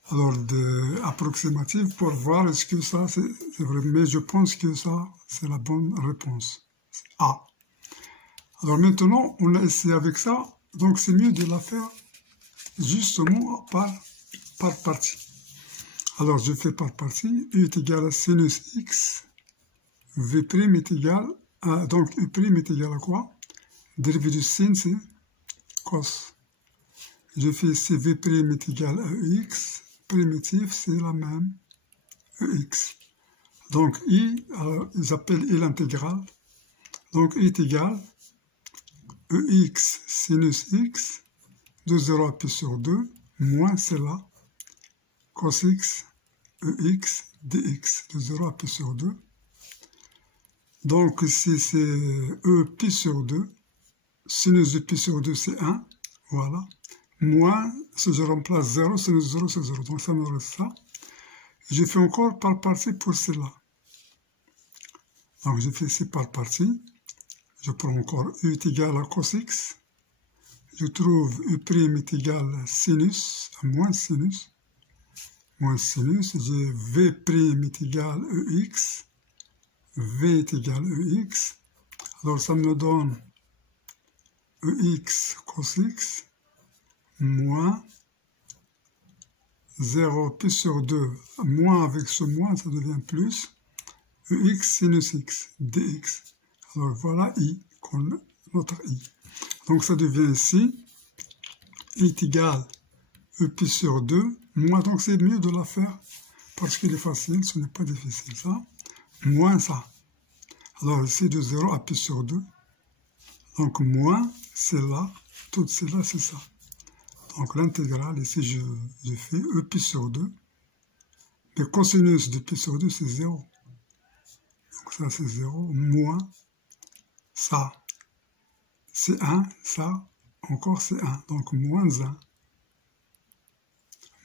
Alors, approximative pour voir est-ce que ça c'est vrai, mais je pense que ça c'est la bonne réponse. A. Alors maintenant, on a essayé avec ça, donc c'est mieux de la faire justement par partie. Alors je fais par partie, U est égal à sinus x, V' est égal à, donc U' est égal à quoi? Dérivé du sin, c'est cos. Je fais ici V' est égal à X, primitif, c'est la même, EX. Donc I, alors, ils appellent I l'intégrale. Donc I est égal EX sinus X, de 0 à pi sur 2, moins c'est là, cos X, EX, dx, de 0 à pi sur 2. Donc ici c'est E pi sur 2, sinus de pi sur 2 c'est 1, voilà. Moins, si je remplace 0, sinus 0 c'est 0, donc ça me reste ça. Je fais encore par partie pour cela. Donc je fais ici par partie. Je prends encore U est égal à cos x. Je trouve U' est égal à sinus, à moins sinus. Moins sinus, j'ai V' est égal à EX. V est égal à EX. Alors ça me donne EX cos x moins 0 pi sur 2, moins avec ce moins, ça devient plus, EX sinus x, dx. Alors voilà I, notre I. Donc ça devient ici, I est égal E pi sur 2, moins, donc c'est mieux de la faire, parce qu'il est facile, ce n'est pas difficile ça, moins ça. Alors ici de 0 à pi sur 2, donc moins, c'est là, tout c'est là, c'est ça. Donc l'intégrale, ici je fais E pi sur 2. Mais cosinus de pi sur 2, c'est 0. Donc ça, c'est 0. Moins ça, c'est 1. Ça, encore, c'est 1. Donc moins 1.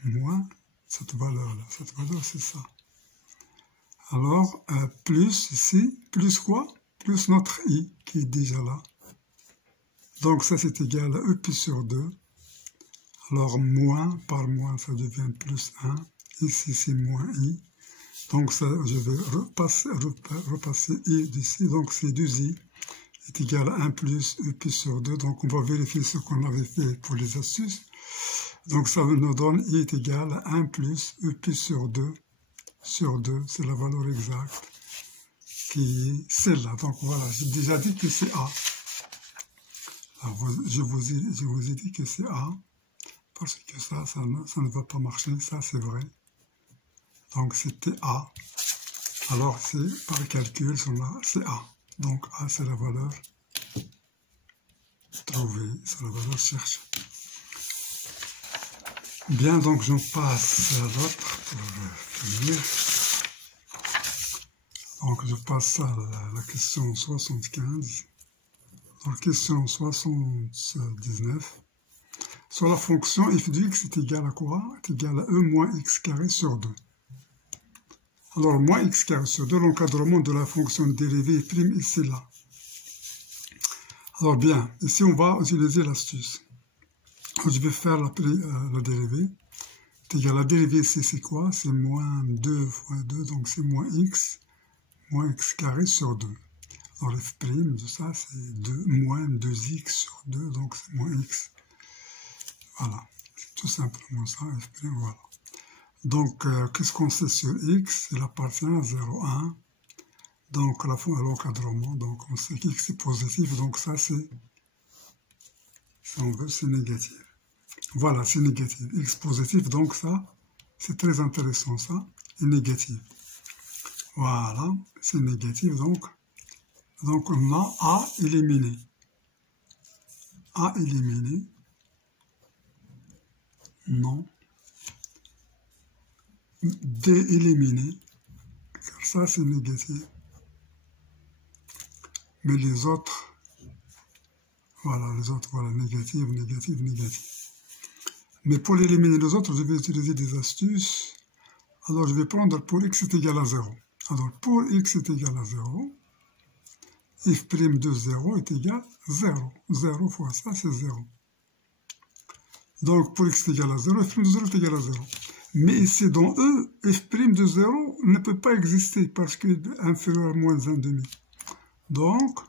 Moins cette valeur-là. Cette valeur, c'est ça. Alors, plus ici, plus quoi? Plus notre I, qui est déjà là. Donc ça, c'est égal à E pi sur 2. Alors, moins par moins, ça devient plus 1. Ici, c'est moins I. Donc, ça, je vais repasser I d'ici. Donc, c'est 2I est égal à 1 plus E pi sur 2. Donc, on va vérifier ce qu'on avait fait pour les astuces. Donc, ça nous donne I est égal à 1 plus E pi sur 2. Sur 2, c'est la valeur exacte qui est celle-là. Donc, voilà, j'ai déjà dit que c'est A. Alors, je vous ai dit que c'est A. Parce que ça ne va pas marcher, ça c'est vrai. Donc c'était A. Alors c'est par calcul, c'est A. Donc A c'est la valeur trouvée, c'est la valeur cherchée. Bien, donc je passe à l'autre pour finir. Donc je passe à la question 75. Donc question 79. Sur la fonction f de x est égal à quoi? Est égal à e moins x carré sur 2. Alors, moins x carré sur 2, l'encadrement de la fonction dérivée prime ici, là. Alors, bien, ici, on va utiliser l'astuce. Je vais faire la dérivée. C'est-à-dire, la dérivée ici, c'est quoi? C'est moins 2 fois 2, donc c'est moins x carré sur 2. Alors, f' de ça, c'est moins 2x sur 2, donc c'est moins x. Voilà, c'est tout simplement ça, f', voilà. Donc, qu'est-ce qu'on sait sur x? Il appartient à 0, 1. Donc, l'encadrement, donc on sait qu'x est positif, donc ça c'est, si on veut, c'est négatif. Voilà, c'est négatif. X positif, donc ça, c'est très intéressant, ça, est négatif. Voilà, c'est négatif, donc on a A éliminé. A éliminé. Non. D éliminé. Car ça, c'est négatif. Mais les autres, voilà, négatif, négatif, négatif. Mais pour éliminer les autres, je vais utiliser des astuces. Alors, je vais prendre pour x est égal à 0. Alors, pour x est égal à 0, f' de 0 est égal à 0. 0 fois ça, c'est 0. Donc, pour x est égal à 0, f' de 0 est égal à 0. Mais ici, dans E, f' de 0 ne peut pas exister parce qu'il est inférieur à moins 1,5. Donc,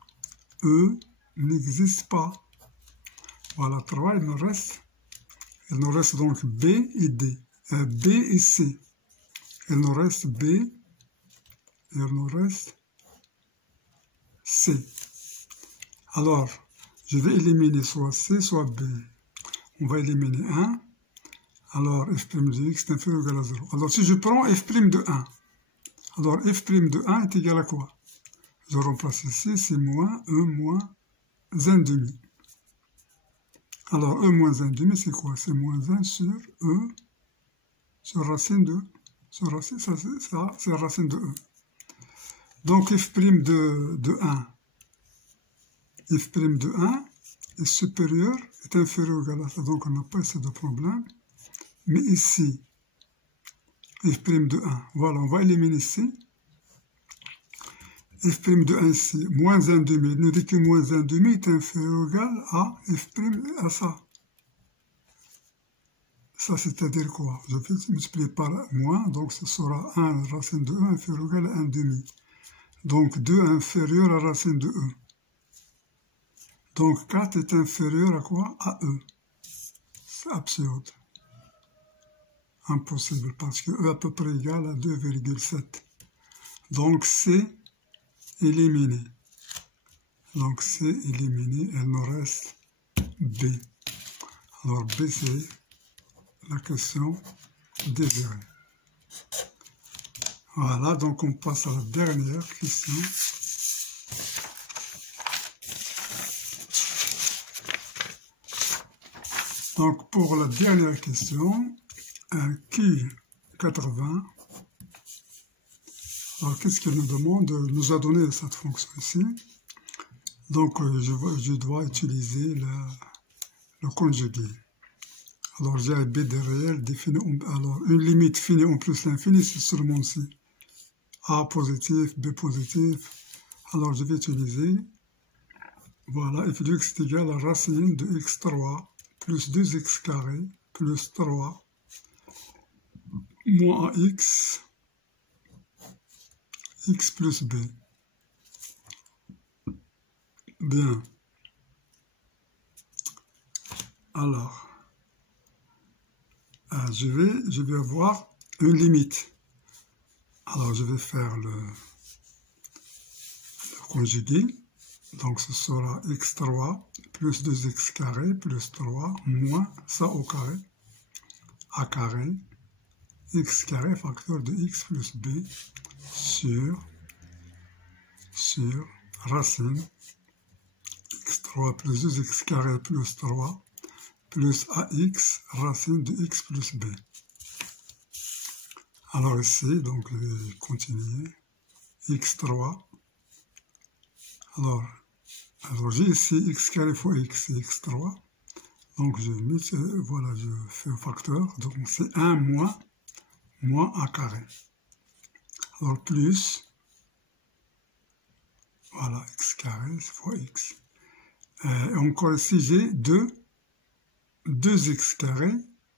E n'existe pas. Voilà, 3, il nous reste donc B et D. B et C. Il nous reste B et il nous reste C. Alors, je vais éliminer soit C, soit B. On va éliminer 1. Alors, f' de x est inférieur ou égal à 0. Alors, si je prends f' de 1, alors f' de 1 est égal à quoi? Je remplace ici, c'est moins 1 moins 1,5. Alors, E moins 1,5, c'est quoi? C'est moins 1 sur E sur racine de... c'est racine de E. Donc, f' de 1. F' de 1 est supérieur, est inférieur ou égal à ça. Donc, on n'a pas ici de problème. Mais ici, f' de 1, voilà, on va éliminer ici. F' de 1 ici, moins 1,5, nous dit que moins 1,5 est inférieur ou égal à f' à ça. Ça, c'est-à-dire quoi? Je vais multiplier par moins, donc ce sera 1 racine de 1 inférieur ou égal à 1,5. Donc 2 inférieur à racine de E. Donc 4 est inférieur à quoi? À E. C'est absurde. Impossible, parce que E est à peu près égal à 2,7. Donc C éliminé. Donc C éliminé, elle nous reste B. Alors B, c'est la question désirée. Voilà, donc on passe à la dernière question. Donc pour la dernière question, un Q80, alors qu'est-ce qu'il nous demande? Il nous a donné cette fonction ici. Donc je dois utiliser le conjugué. Alors j'ai B de réel défini, alors une limite finie en plus l'infini, c'est seulement ici. A positif, B positif. Alors je vais utiliser, voilà, f de x est égal à racine de x3 plus 2x carré plus 3 moins ax, x plus b. Bien. Alors, je vais avoir une limite. Alors, je vais faire le conjugué. Donc, ce sera x3 plus 2x carré plus 3 moins ça au carré, a carré, x carré facteur de x plus b sur racine x3 plus 2x carré plus 3 plus ax racine de x plus b. Alors ici, donc je vais continuer, x3, alors j'ai ici x carré fois x et x3, donc voilà, je fais un facteur, donc c'est 1 moins a carré. Alors plus, voilà, x carré fois x. Et encore ici, j'ai 2x carré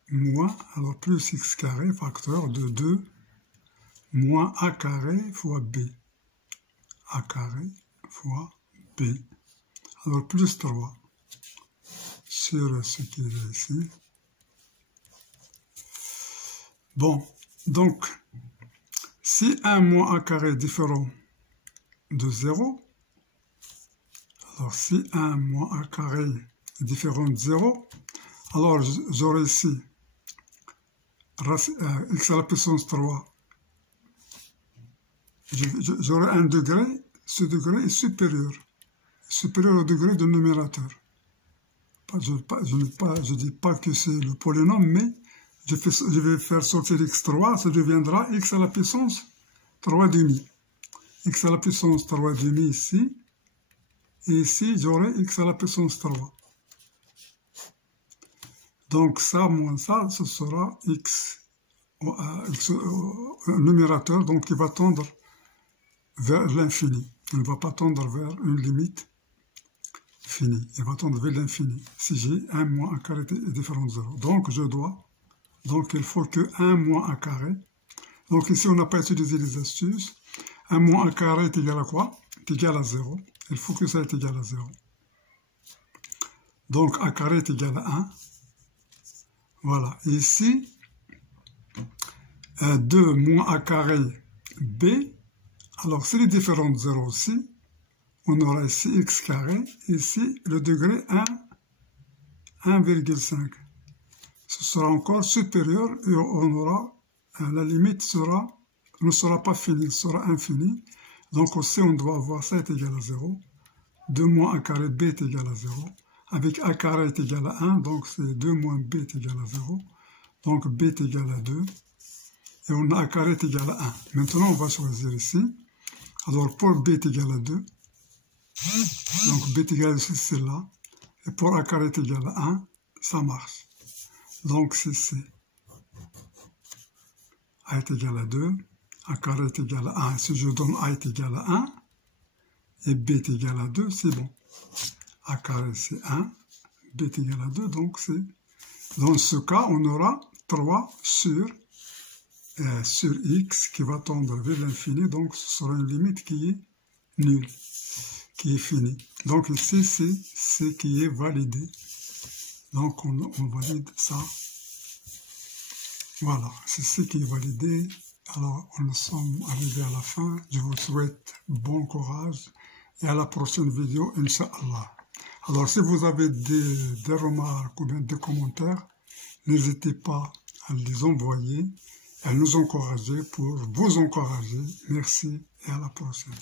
moins, alors plus x carré, facteur de 2, moins a carré fois b. A carré fois b. Alors plus 3 sur ce qui est ici. Bon, donc, si 1 moins a carré est différent de 0, alors si 1 moins a carré est différent de 0, alors j'aurai ici x à la puissance 3. J'aurai un degré, ce degré est supérieur au degré du numérateur. Je ne dis pas que c'est le polynôme, mais je vais faire sortir x3, ça deviendra x à la puissance 3,5. X à la puissance 3,5 ici, et ici j'aurai x à la puissance 3. Donc ça moins ça, ce sera x numérateur, donc il va tendre vers l'infini. Il ne va pas tendre vers une limite finie. Il va tendre vers l'infini. Si j'ai 1 moins a carré est différent de 0. Donc il faut que 1 moins a carré. Donc ici on n'a pas utilisé les astuces. 1 moins a carré est égal à quoi? Est égal à 0. Il faut que ça est égal à 0. Donc a carré est égal à 1. Voilà. Et ici, 2 moins a carré b. Alors, c'est les différents de 0 aussi. On aura ici x carré. Ici, le degré 1,5. Ce sera encore supérieur et on aura, la limite ne sera pas finie, sera infinie. Donc aussi, on doit avoir ça est égal à 0. 2 moins a carré b est égal à 0. Avec a carré est égal à 1, donc c'est 2 moins b est égal à 0. Donc b est égal à 2. Et on a a carré est égal à 1. Maintenant, on va choisir ici. Alors, pour b est égal à 2, donc b est égal à celle-là, et pour a carré est égal à 1, ça marche. Donc, c'est c. A est égal à 2, a carré est égal à 1. Si je donne a est égal à 1, et b est égal à 2, c'est bon. A carré, c'est 1, b est égal à 2, donc c'est... Dans ce cas, on aura 3 sur x qui va tendre vers l'infini, donc ce sera une limite qui est nulle, qui est finie. Donc ici, c'est ce qui est validé. Donc on valide ça. Voilà, c'est ce qui est validé. Alors, nous sommes arrivés à la fin. Je vous souhaite bon courage et à la prochaine vidéo, Inch'Allah. Alors, si vous avez des remarques ou bien des commentaires, n'hésitez pas à les envoyer, à nous encourager pour vous encourager. Merci et à la prochaine.